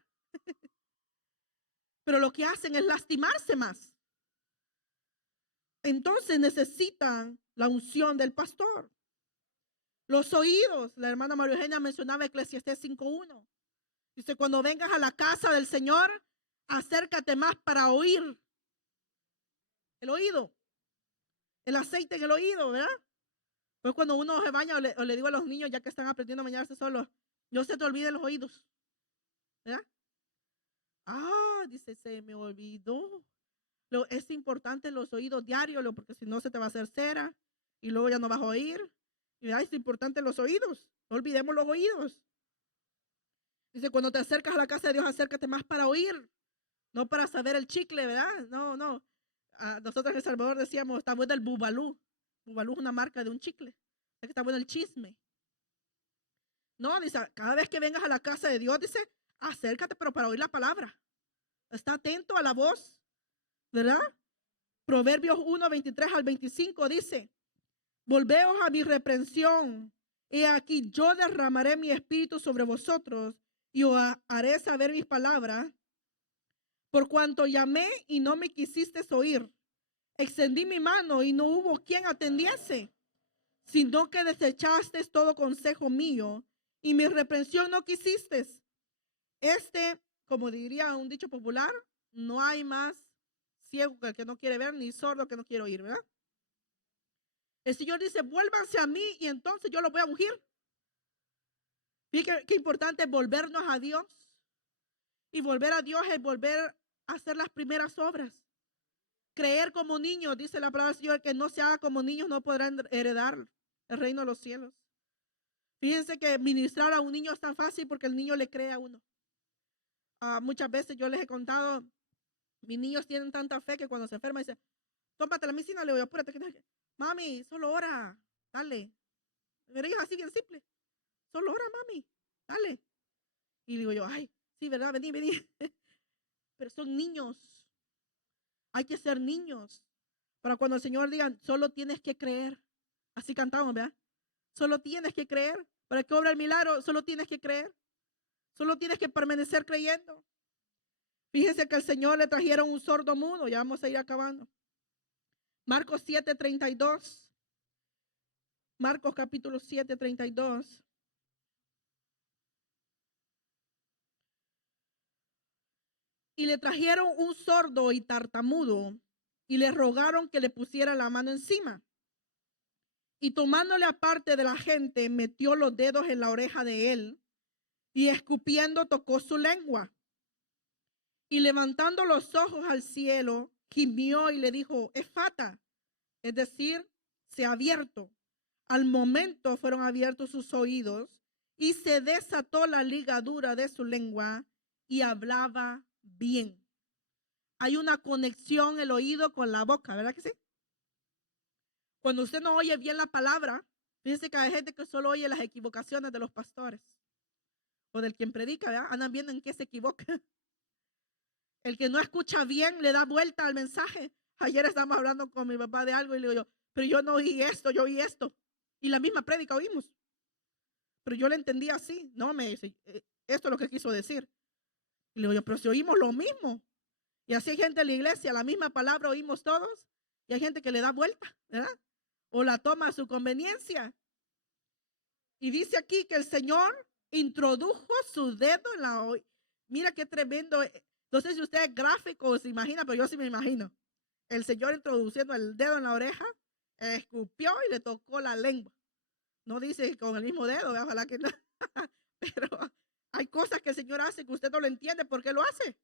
Pero lo que hacen es lastimarse más. Entonces necesitan la unción del pastor. Los oídos, la hermana María Eugenia mencionaba Eclesiastés 5:1. Dice, cuando vengas a la casa del Señor, acércate más para oír. El oído, el aceite en el oído, ¿verdad? Pues cuando uno se baña o le digo a los niños, ya que están aprendiendo a bañarse solos, no se te olviden los oídos, ¿verdad? Ah, dice, se me olvidó. Es importante los oídos diarios, porque si no se te va a hacer cera y luego ya no vas a oír. Y es importante los oídos, no olvidemos los oídos. Dice, cuando te acercas a la casa de Dios, acércate más para oír, no para saber el chicle, ¿verdad? No. Nosotros en El Salvador decíamos, está bueno el bubalú. Bubalú es una marca de un chicle. Está bueno el chisme. No, dice, cada vez que vengas a la casa de Dios, dice, acércate, pero para oír la palabra. Está atento a la voz, ¿verdad? Proverbios 1:23-25 dice, volveos a mi reprensión. He aquí, yo derramaré mi espíritu sobre vosotros y os haré saber mis palabras. Por cuanto llamé y no me quisisteis oír, extendí mi mano y no hubo quien atendiese, sino que desechasteis todo consejo mío y mi reprensión no quisisteis. Como diría un dicho popular, no hay más ciego que el que no quiere ver, ni sordo que no quiere oír, ¿verdad? El Señor dice, vuélvanse a mí y entonces yo los voy a ungir. Fíjate qué importante es volvernos a Dios. Y volver a Dios es volver a hacer las primeras obras. Creer como niños, dice la palabra del Señor, que no se haga como niños no podrán heredar el reino de los cielos. Fíjense que ministrar a un niño es tan fácil porque el niño le cree a uno. Muchas veces yo les he contado, mis niños tienen tanta fe que cuando se enferman dicen, tómate la medicina, le digo, apúrate. Mami, solo ora, dale. Pero ellos así bien simple. Solo ora, mami, dale. Y digo yo, ay, sí, ¿verdad? Vení. Pero son niños. Hay que ser niños. Para cuando el Señor diga, solo tienes que creer. Así cantamos, ¿verdad? Solo tienes que creer. Para que obra el milagro, solo tienes que creer. Solo tienes que permanecer creyendo. Fíjense que al Señor le trajeron un sordo mudo. Ya vamos a ir acabando. Marcos 7:32. Marcos capítulo 7:32. Y le trajeron un sordo y tartamudo y le rogaron que le pusiera la mano encima. Y tomándole aparte de la gente, metió los dedos en la oreja de él y escupiendo tocó su lengua. Y levantando los ojos al cielo, gimió y le dijo, efata, es decir, se ha abierto. Al momento fueron abiertos sus oídos y se desató la ligadura de su lengua y hablaba bien. Hay una conexión el oído con la boca, ¿verdad que sí? Cuando usted no oye bien la palabra, fíjese que hay gente que solo oye las equivocaciones de los pastores o del quien predica, ¿verdad? Andan viendo en qué se equivoca. El que no escucha bien le da vuelta al mensaje. Ayer estábamos hablando con mi papá de algo y le digo yo, pero yo no oí esto, yo oí esto. Y la misma prédica oímos. Pero yo le entendí así. No, me dice, esto es lo que quiso decir. Y le digo yo, pero si oímos lo mismo. Y así hay gente en la iglesia, la misma palabra oímos todos. Y hay gente que le da vuelta, ¿verdad? O la toma a su conveniencia. Y dice aquí que el Señor introdujo su dedo en la oreja. Mira qué tremendo. No sé si usted es gráfico o se imagina, pero yo sí me imagino. El Señor introduciendo el dedo en la oreja, escupió y le tocó la lengua. No dice con el mismo dedo, ojalá que no. Pero hay cosas que el Señor hace que usted no lo entiende por qué lo hace.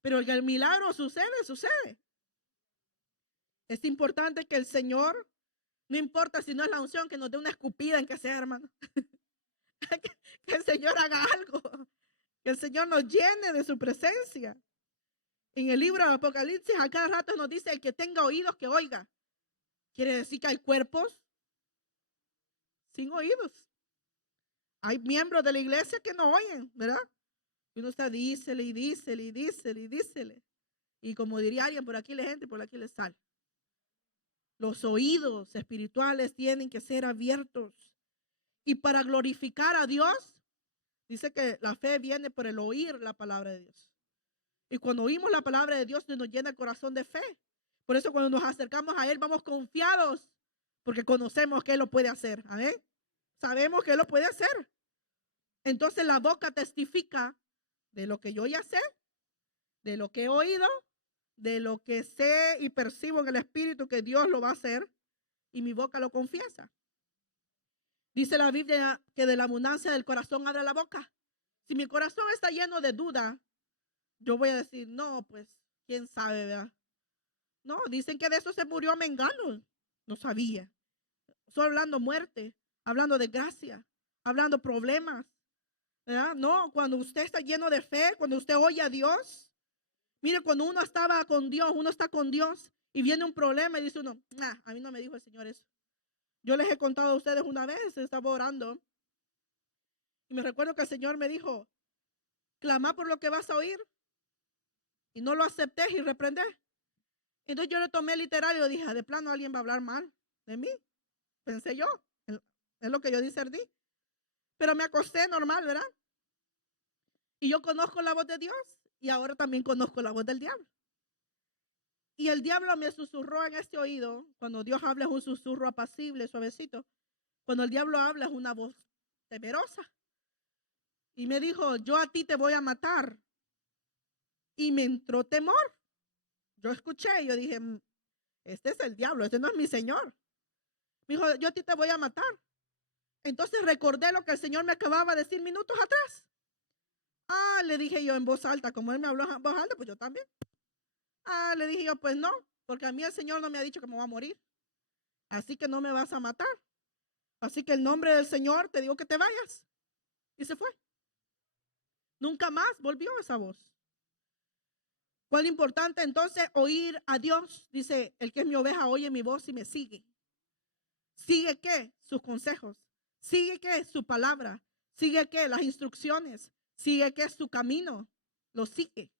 Pero que el milagro sucede, sucede. Es importante que el Señor, no importa si no es la unción, que nos dé una escupida en que sea, hermano. Que el Señor haga algo. Que el Señor nos llene de su presencia. En el libro de Apocalipsis, a cada rato nos dice: el que tenga oídos, que oiga. Quiere decir que hay cuerpos sin oídos. Hay miembros de la iglesia que no oyen, ¿verdad? Y uno está dísele y dísele y dísele y dísele. Y como diría alguien, por aquí le gente, por aquí le sale. Los oídos espirituales tienen que ser abiertos. Y para glorificar a Dios, dice que la fe viene por el oír la palabra de Dios. Y cuando oímos la palabra de Dios, nos llena el corazón de fe. Por eso cuando nos acercamos a Él, vamos confiados, porque conocemos que Él lo puede hacer. ¿Amén? Sabemos que Él lo puede hacer. Entonces la boca testifica de lo que yo ya sé, de lo que he oído, de lo que sé y percibo en el Espíritu que Dios lo va a hacer, y mi boca lo confiesa. Dice la Biblia que de la abundancia del corazón abre la boca. Si mi corazón está lleno de duda, yo voy a decir, no, pues, quién sabe, ¿verdad? No, dicen que de eso se murió Mengano. No sabía. Estoy hablando muerte, hablando de gracia, hablando problemas, ¿verdad? No, cuando usted está lleno de fe, cuando usted oye a Dios, mire, cuando uno estaba con Dios, uno está con Dios y viene un problema y dice uno, a mí no me dijo el Señor eso. Yo les he contado a ustedes una vez, estaba orando y me recuerdo que el Señor me dijo, clama por lo que vas a oír, y no lo acepté y reprendé. Entonces yo lo tomé literal y lo dije, de plano alguien va a hablar mal de mí, pensé yo, es lo que yo discerní. Pero me acosté normal, ¿verdad? Y yo conozco la voz de Dios y ahora también conozco la voz del diablo. Y el diablo me susurró en este oído. Cuando Dios habla es un susurro apacible, suavecito. Cuando el diablo habla es una voz temerosa. Y me dijo, yo a ti te voy a matar. Y me entró temor. Yo escuché y yo dije, este es el diablo, este no es mi Señor. Me dijo, yo a ti te voy a matar. Entonces recordé lo que el Señor me acababa de decir minutos atrás. Le dije yo en voz alta, como Él me habló en voz alta, pues yo también. Le dije yo, pues no, porque a mí el Señor no me ha dicho que me voy a morir. Así que no me vas a matar. Así que en nombre del Señor te digo que te vayas. Y se fue. Nunca más volvió esa voz. ¿Cuál importante entonces oír a Dios? Dice, el que es mi oveja oye mi voz y me sigue. ¿Sigue qué? Sus consejos. ¿Sigue qué? Su palabra. ¿Sigue qué? Las instrucciones. ¿Sigue qué? Su camino. Lo sigue.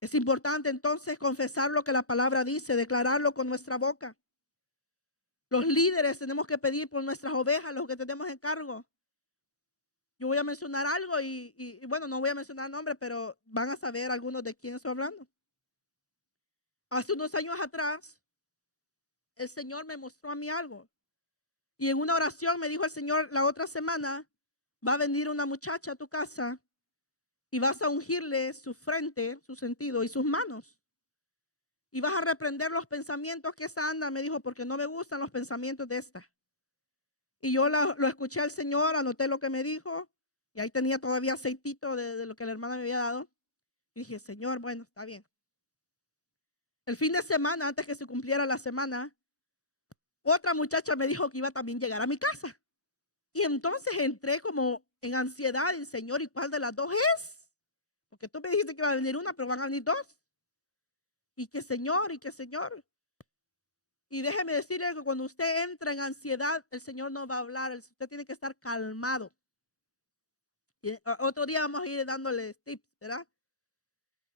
Es importante entonces confesar lo que la palabra dice, declararlo con nuestra boca. Los líderes tenemos que pedir por nuestras ovejas, los que tenemos en cargo. Yo voy a mencionar algo y bueno, no voy a mencionar nombres, pero van a saber algunos de quién estoy hablando. Hace unos años atrás, el Señor me mostró a mí algo. Y en una oración me dijo el Señor, la otra semana va a venir una muchacha a tu casa y vas a ungirle su frente, su sentido y sus manos. Y vas a reprender los pensamientos que esa anda, me dijo, porque no me gustan los pensamientos de esta. Y yo lo escuché al Señor, anoté lo que me dijo, y ahí tenía todavía aceitito de lo que la hermana me había dado. Y dije, Señor, bueno, está bien. El fin de semana, antes que se cumpliera la semana, otra muchacha me dijo que iba también a llegar a mi casa. Y entonces entré como en ansiedad, y Señor, ¿y cuál de las dos es? Porque tú me dijiste que iba a venir una, pero van a venir dos. Y que Señor, Y déjeme decirle que cuando usted entra en ansiedad, el Señor no va a hablar. Usted tiene que estar calmado. Y otro día vamos a ir dándole tips, ¿verdad?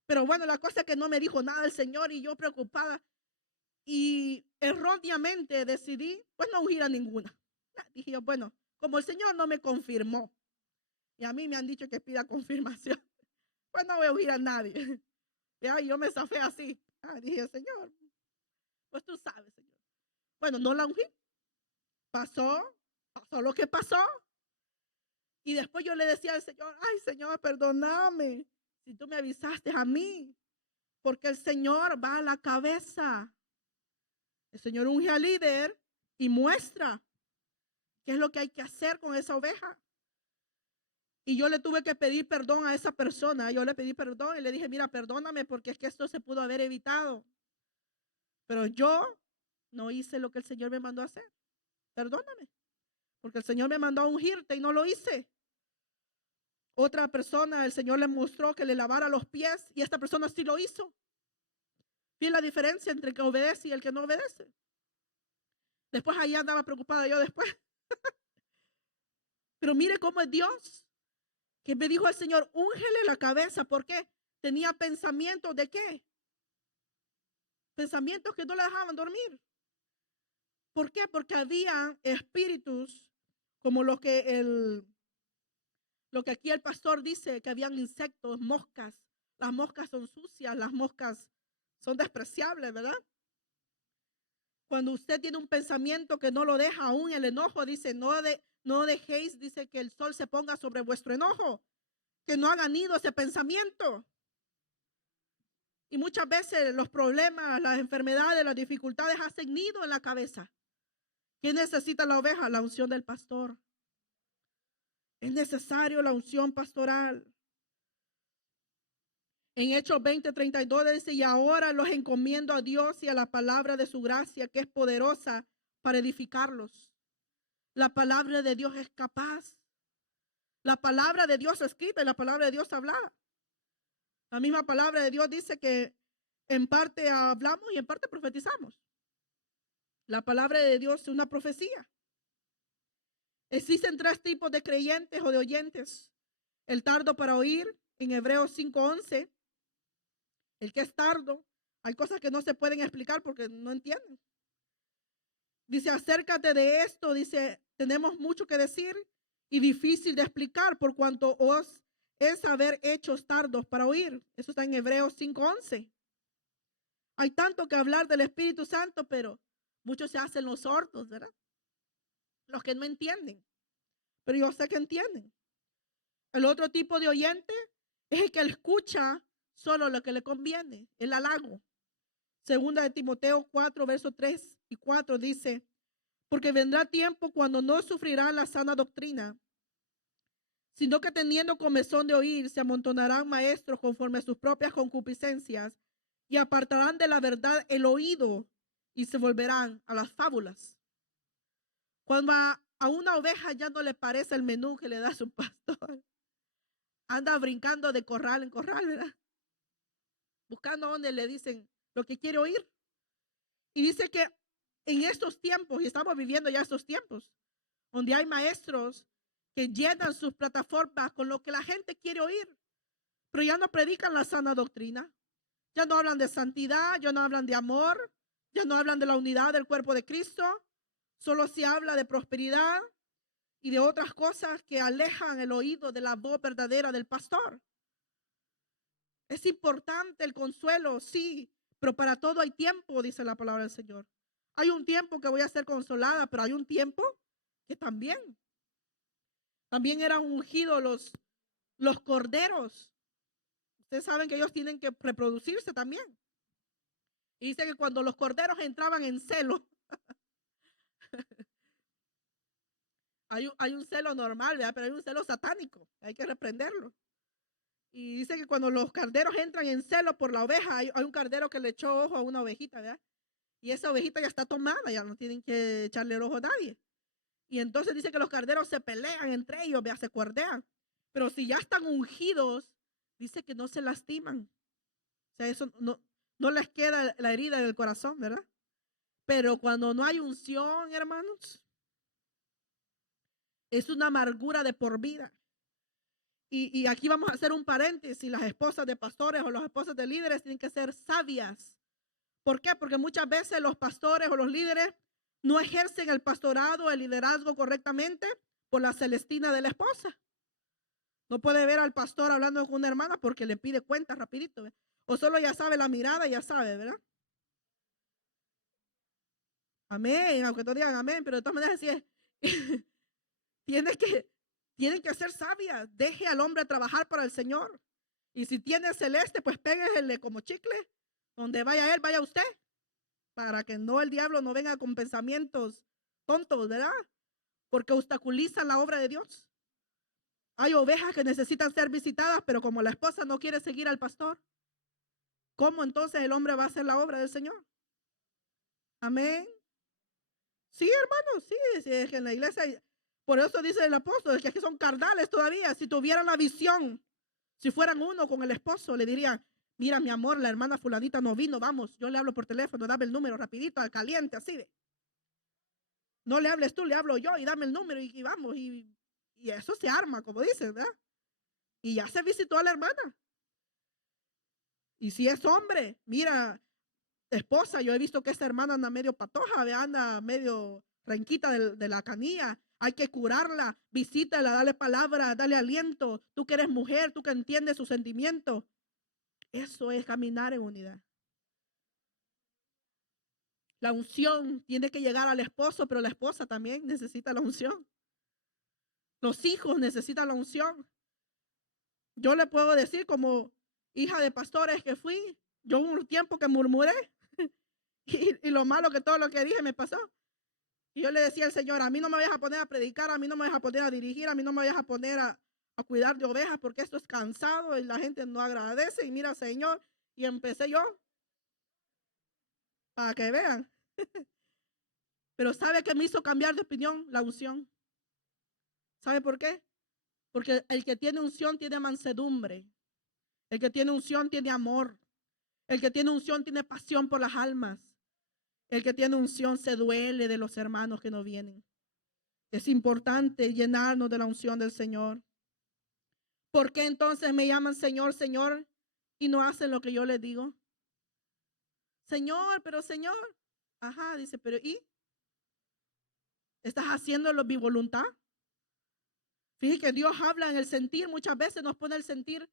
Pero bueno, la cosa es que no me dijo nada el Señor y yo preocupada. Y erróneamente decidí, pues no ungir a ninguna. Dije yo, bueno, como el Señor no me confirmó, y a mí me han dicho que pida confirmación, pues no voy a ungir a nadie. Ya, y yo me zafé así. Dije, Señor, pues tú sabes, Señor. Bueno, no la ungí. Pasó lo que pasó. Y después yo le decía al Señor, ay, Señor, perdóname. Si tú me avisaste a mí, porque el Señor va a la cabeza. El Señor unge al líder y muestra qué es lo que hay que hacer con esa oveja. Y yo le tuve que pedir perdón a esa persona. Yo le pedí perdón y le dije, mira, perdóname porque es que esto se pudo haber evitado. Pero yo no hice lo que el Señor me mandó a hacer. Perdóname. Porque el Señor me mandó a ungirte y no lo hice. Otra persona, el Señor le mostró que le lavara los pies y esta persona sí lo hizo. ¿Ven la diferencia entre el que obedece y el que no obedece? Después ahí andaba preocupada yo después. Pero mire cómo es Dios. Que me dijo el Señor, úngele la cabeza. ¿Por qué? Tenía pensamientos de qué? Pensamientos que no la dejaban dormir. ¿Por qué? Porque había espíritus como lo que aquí el pastor dice, que habían insectos, moscas. Las moscas son sucias, las moscas son despreciables, ¿verdad? Cuando usted tiene un pensamiento que no lo deja aún el enojo, dice, no dejéis, dice, que el sol se ponga sobre vuestro enojo, que no haga nido ese pensamiento. Y muchas veces los problemas, las enfermedades, las dificultades hacen nido en la cabeza. ¿Qué necesita la oveja? La unción del pastor. Es necesario la unción pastoral. En Hechos 20:32 dice, y ahora los encomiendo a Dios y a la palabra de su gracia, que es poderosa para edificarlos. La palabra de Dios es capaz. La palabra de Dios escrita y la palabra de Dios hablada. La misma palabra de Dios dice que en parte hablamos y en parte profetizamos. La palabra de Dios es una profecía. Existen tres tipos de creyentes o de oyentes. El tardo para oír, en Hebreos 5:11. El que es tardo, hay cosas que no se pueden explicar porque no entienden. Dice, acércate de esto, dice, tenemos mucho que decir y difícil de explicar por cuanto os es haber hechos tardos para oír. Eso está en Hebreos 5:11. Hay tanto que hablar del Espíritu Santo, pero muchos se hacen los sordos, ¿verdad? Los que no entienden. Pero yo sé que entienden. El otro tipo de oyente es el que escucha solo lo que le conviene, el halago. Segunda de Timoteo 4, versos 3 y 4 dice, porque vendrá tiempo cuando no sufrirán la sana doctrina, sino que teniendo comezón de oír, se amontonarán maestros conforme a sus propias concupiscencias y apartarán de la verdad el oído y se volverán a las fábulas. Cuando a una oveja ya no le parece el menú que le da su pastor, anda brincando de corral en corral, ¿verdad? Buscando donde le dicen lo que quiere oír. Y dice que en estos tiempos, y estamos viviendo ya estos tiempos, donde hay maestros que llenan sus plataformas con lo que la gente quiere oír, pero ya no predican la sana doctrina, ya no hablan de santidad, ya no hablan de amor, ya no hablan de la unidad del cuerpo de Cristo, solo se habla de prosperidad y de otras cosas que alejan el oído de la voz verdadera del pastor. Es importante el consuelo, sí, pero para todo hay tiempo, dice la palabra del Señor. Hay un tiempo que voy a ser consolada, pero hay un tiempo que también eran ungidos los corderos. Ustedes saben que ellos tienen que reproducirse también. Y dice que cuando los corderos entraban en celo, hay un celo normal, ¿verdad? Pero hay un celo satánico, hay que reprenderlo. Y dice que cuando los carneros entran en celo por la oveja, hay un cardero que le echó ojo a una ovejita, ¿verdad? Y esa ovejita ya está tomada, ya no tienen que echarle el ojo a nadie. Y entonces dice que los carneros se pelean entre ellos, ¿verdad? Se cuerdean. Pero si ya están ungidos, dice que no se lastiman. O sea, eso no les queda la herida en el corazón, ¿verdad? Pero cuando no hay unción, hermanos, es una amargura de por vida. Y aquí vamos a hacer un paréntesis. Las esposas de pastores o las esposas de líderes tienen que ser sabias. ¿Por qué? Porque muchas veces los pastores o los líderes no ejercen el pastorado, el liderazgo correctamente por la celestina de la esposa. No puede ver al pastor hablando con una hermana porque le pide cuentas rapidito, ¿ve? O solo ya sabe la mirada, ya sabe, ¿verdad? Amén, aunque todos digan amén, pero de todas maneras así es. tienen que ser sabias. Deje al hombre trabajar para el Señor. Y si tiene celeste, pues péguele como chicle. Donde vaya él, vaya usted. Para que no el diablo no venga con pensamientos tontos, ¿verdad? Porque obstaculizan la obra de Dios. Hay ovejas que necesitan ser visitadas, pero como la esposa no quiere seguir al pastor, ¿cómo entonces el hombre va a hacer la obra del Señor? Amén. Sí, hermanos, sí, es que en la iglesia, por eso dice el apóstol, es que son carnales todavía. Si tuvieran la visión, si fueran uno con el esposo, le dirían, mira mi amor, la hermana fulanita no vino, vamos, yo le hablo por teléfono, dame el número rapidito, al caliente, así de. No le hables tú, le hablo yo y dame el número y vamos. Y eso se arma, como dicen, ¿verdad? Y ya se visitó a la hermana. Y si es hombre, mira, esposa, yo he visto que esta hermana anda medio patoja, anda medio renquita de la canilla. Hay que curarla, visítala, dale palabra, dale aliento. Tú que eres mujer, tú que entiendes sus sentimientos. Eso es caminar en unidad. La unción tiene que llegar al esposo, pero la esposa también necesita la unción. Los hijos necesitan la unción. Yo le puedo decir como hija de pastores que fui, yo hubo un tiempo que murmuré y lo malo que todo lo que dije me pasó. Y yo le decía al Señor, a mí no me vayas a poner a predicar, a mí no me vayas a poner a dirigir, a mí no me vayas a poner a cuidar de ovejas porque esto es cansado y la gente no agradece. Y mira, Señor, y empecé yo para que vean. Pero ¿sabe qué me hizo cambiar de opinión? La unción. ¿Sabe por qué? Porque el que tiene unción tiene mansedumbre. El que tiene unción tiene amor. El que tiene unción tiene pasión por las almas. El que tiene unción se duele de los hermanos que no vienen. Es importante llenarnos de la unción del Señor. ¿Por qué entonces me llaman Señor, Señor y no hacen lo que yo les digo? Señor, pero Señor. Ajá, dice, pero ¿y? ¿Estás haciéndolo mi voluntad? Fíjate que Dios habla en el sentir, muchas veces nos pone el sentir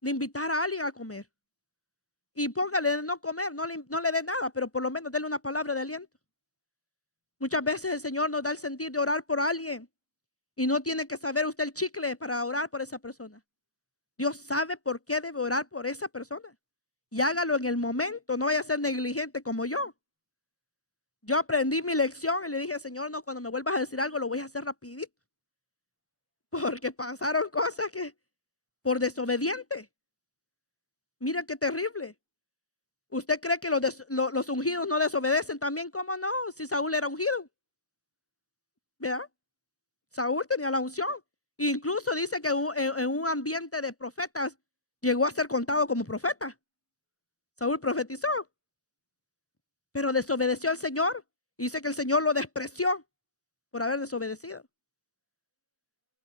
de invitar a alguien a comer. Y póngale de no comer, no le dé nada, pero por lo menos déle una palabra de aliento. Muchas veces el Señor nos da el sentir de orar por alguien y no tiene que saber usted el chicle para orar por esa persona. Dios sabe por qué debe orar por esa persona y hágalo en el momento, no vaya a ser negligente como yo. Yo aprendí mi lección y le dije, Señor, no, cuando me vuelvas a decir algo lo voy a hacer rapidito. Porque pasaron cosas que por desobediente. Mira qué terrible. ¿Usted cree que los ungidos no desobedecen también? ¿Cómo no? Si Saúl era ungido. ¿Verdad? Saúl tenía la unción. E incluso dice que en un ambiente de profetas llegó a ser contado como profeta. Saúl profetizó. Pero desobedeció al Señor. Dice que el Señor lo despreció por haber desobedecido.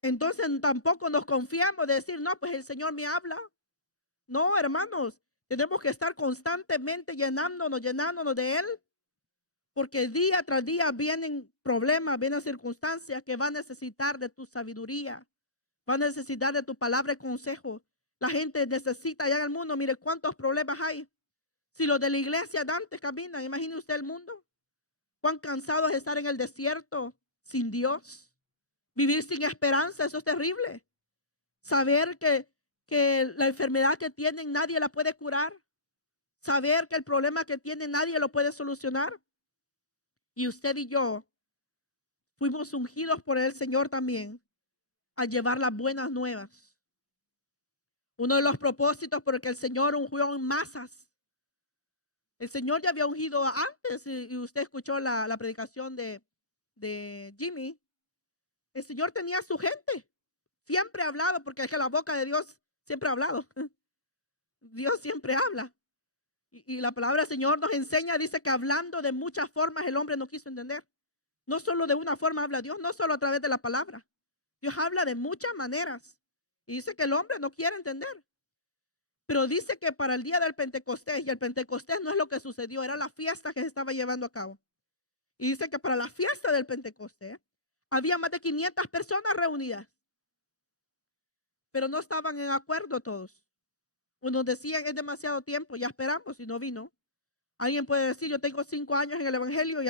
Entonces tampoco nos confiamos de decir, no, pues el Señor me habla. No, hermanos, tenemos que estar constantemente llenándonos de Él, porque día tras día vienen problemas, vienen circunstancias que van a necesitar de tu sabiduría, van a necesitar de tu palabra y consejo. La gente necesita allá en el mundo, mire cuántos problemas hay. Si los de la iglesia de antes caminan, imagine usted el mundo. Cuán cansado es estar en el desierto sin Dios. Vivir sin esperanza, eso es terrible. Saber que la enfermedad que tienen nadie la puede curar. Saber que el problema que tienen nadie lo puede solucionar. Y usted y yo fuimos ungidos por el Señor también a llevar las buenas nuevas. Uno de los propósitos por el que el Señor ungió en masas. El Señor ya había ungido antes y usted escuchó la predicación de Jimmy. El Señor tenía a su gente. Siempre ha hablado, porque es que la boca de Dios siempre ha hablado. Dios siempre habla. Y la palabra del Señor nos enseña, dice que hablando de muchas formas el hombre no quiso entender. No solo de una forma habla Dios, no solo a través de la palabra. Dios habla de muchas maneras. Y dice que el hombre no quiere entender. Pero dice que para el día del Pentecostés, y el Pentecostés no es lo que sucedió, era la fiesta que se estaba llevando a cabo. Y dice que para la fiesta del Pentecostés había más de 500 personas reunidas. Pero no estaban en acuerdo todos. Unos decían, es demasiado tiempo, ya esperamos y no vino. Alguien puede decir, yo tengo 5 años en el Evangelio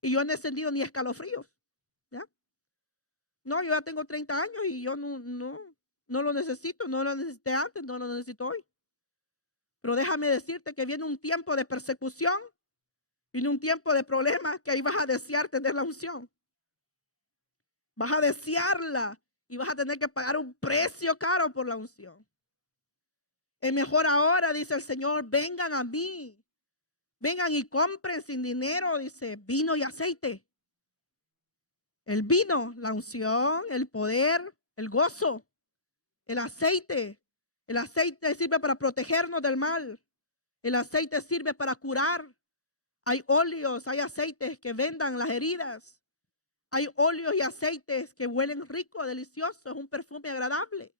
y yo no he sentido ni escalofríos. ¿Ya? No, yo ya tengo 30 años y yo no lo necesito, no lo necesité antes, no lo necesito hoy. Pero déjame decirte que viene un tiempo de persecución, viene un tiempo de problemas que ahí vas a desear tener la unción. Vas a desearla y vas a tener que pagar un precio caro por la unción. Es mejor ahora, dice el Señor, vengan a mí. Vengan y compren sin dinero, dice, vino y aceite. El vino, la unción, el poder, el gozo, el aceite. El aceite sirve para protegernos del mal. El aceite sirve para curar. Hay óleos, hay aceites que vendan las heridas. Hay óleos y aceites que huelen rico, delicioso, es un perfume agradable.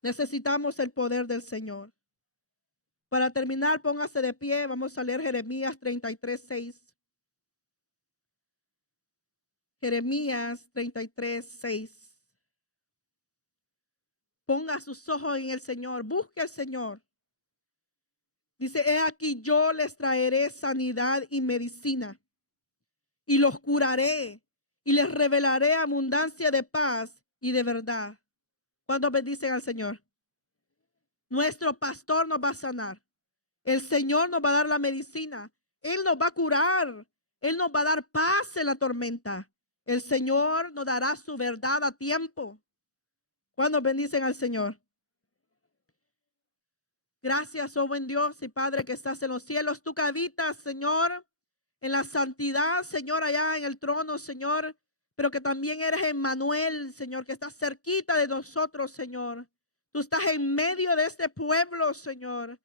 Necesitamos el poder del Señor. Para terminar, póngase de pie. Vamos a leer Jeremías 33:6. Jeremías 33:6. Ponga sus ojos en el Señor. Busque al Señor. Dice, he aquí yo les traeré sanidad y medicina. Y los curaré. Y les revelaré abundancia de paz y de verdad. ¿Cuántos bendicen al Señor? Nuestro pastor nos va a sanar. El Señor nos va a dar la medicina. Él nos va a curar. Él nos va a dar paz en la tormenta. El Señor nos dará su verdad a tiempo. ¿Cuándo bendicen al Señor? Gracias, oh buen Dios y Padre que estás en los cielos. Tú que habitas, Señor, en la santidad, Señor, allá en el trono, Señor. Pero que también eres Emmanuel, Señor, que estás cerquita de nosotros, Señor. Tú estás en medio de este pueblo, Señor.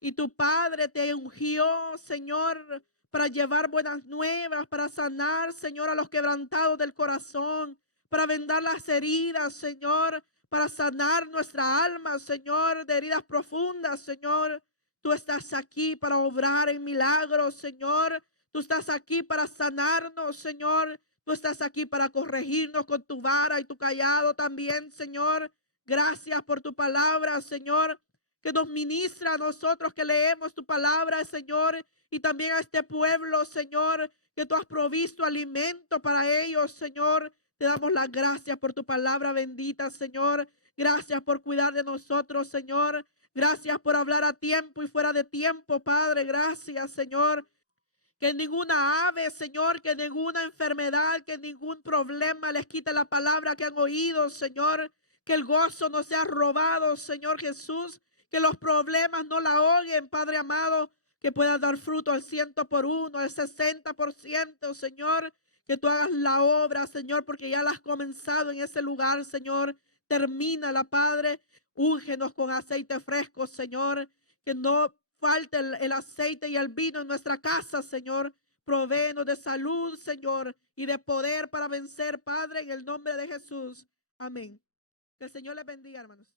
Y tu Padre te ungió, Señor, para llevar buenas nuevas, para sanar, Señor, a los quebrantados del corazón, para vendar las heridas, Señor, para sanar nuestra alma, Señor, de heridas profundas, Señor. Tú estás aquí para obrar en milagros, Señor. Tú estás aquí para sanarnos, Señor. Tú estás aquí para corregirnos con tu vara y tu callado también, Señor. Gracias por tu palabra, Señor, que nos ministra a nosotros que leemos tu palabra, Señor, y también a este pueblo, Señor, que tú has provisto alimento para ellos, Señor. Te damos las gracias por tu palabra bendita, Señor. Gracias por cuidar de nosotros, Señor. Gracias por hablar a tiempo y fuera de tiempo, Padre. Gracias, Señor. Que ninguna ave, Señor, que ninguna enfermedad, que ningún problema les quite la palabra que han oído, Señor. Que el gozo no sea robado, Señor Jesús. Que los problemas no la ahoguen, Padre amado. Que pueda dar fruto al 100%, al 60%, Señor. Que tú hagas la obra, Señor, porque ya la has comenzado en ese lugar, Señor. Termínala, Padre. Úngenos con aceite fresco, Señor. Que no falte el aceite y el vino en nuestra casa, Señor. Provéenos de salud, Señor, y de poder para vencer, Padre, en el nombre de Jesús. Amén. Que el Señor les bendiga, hermanos.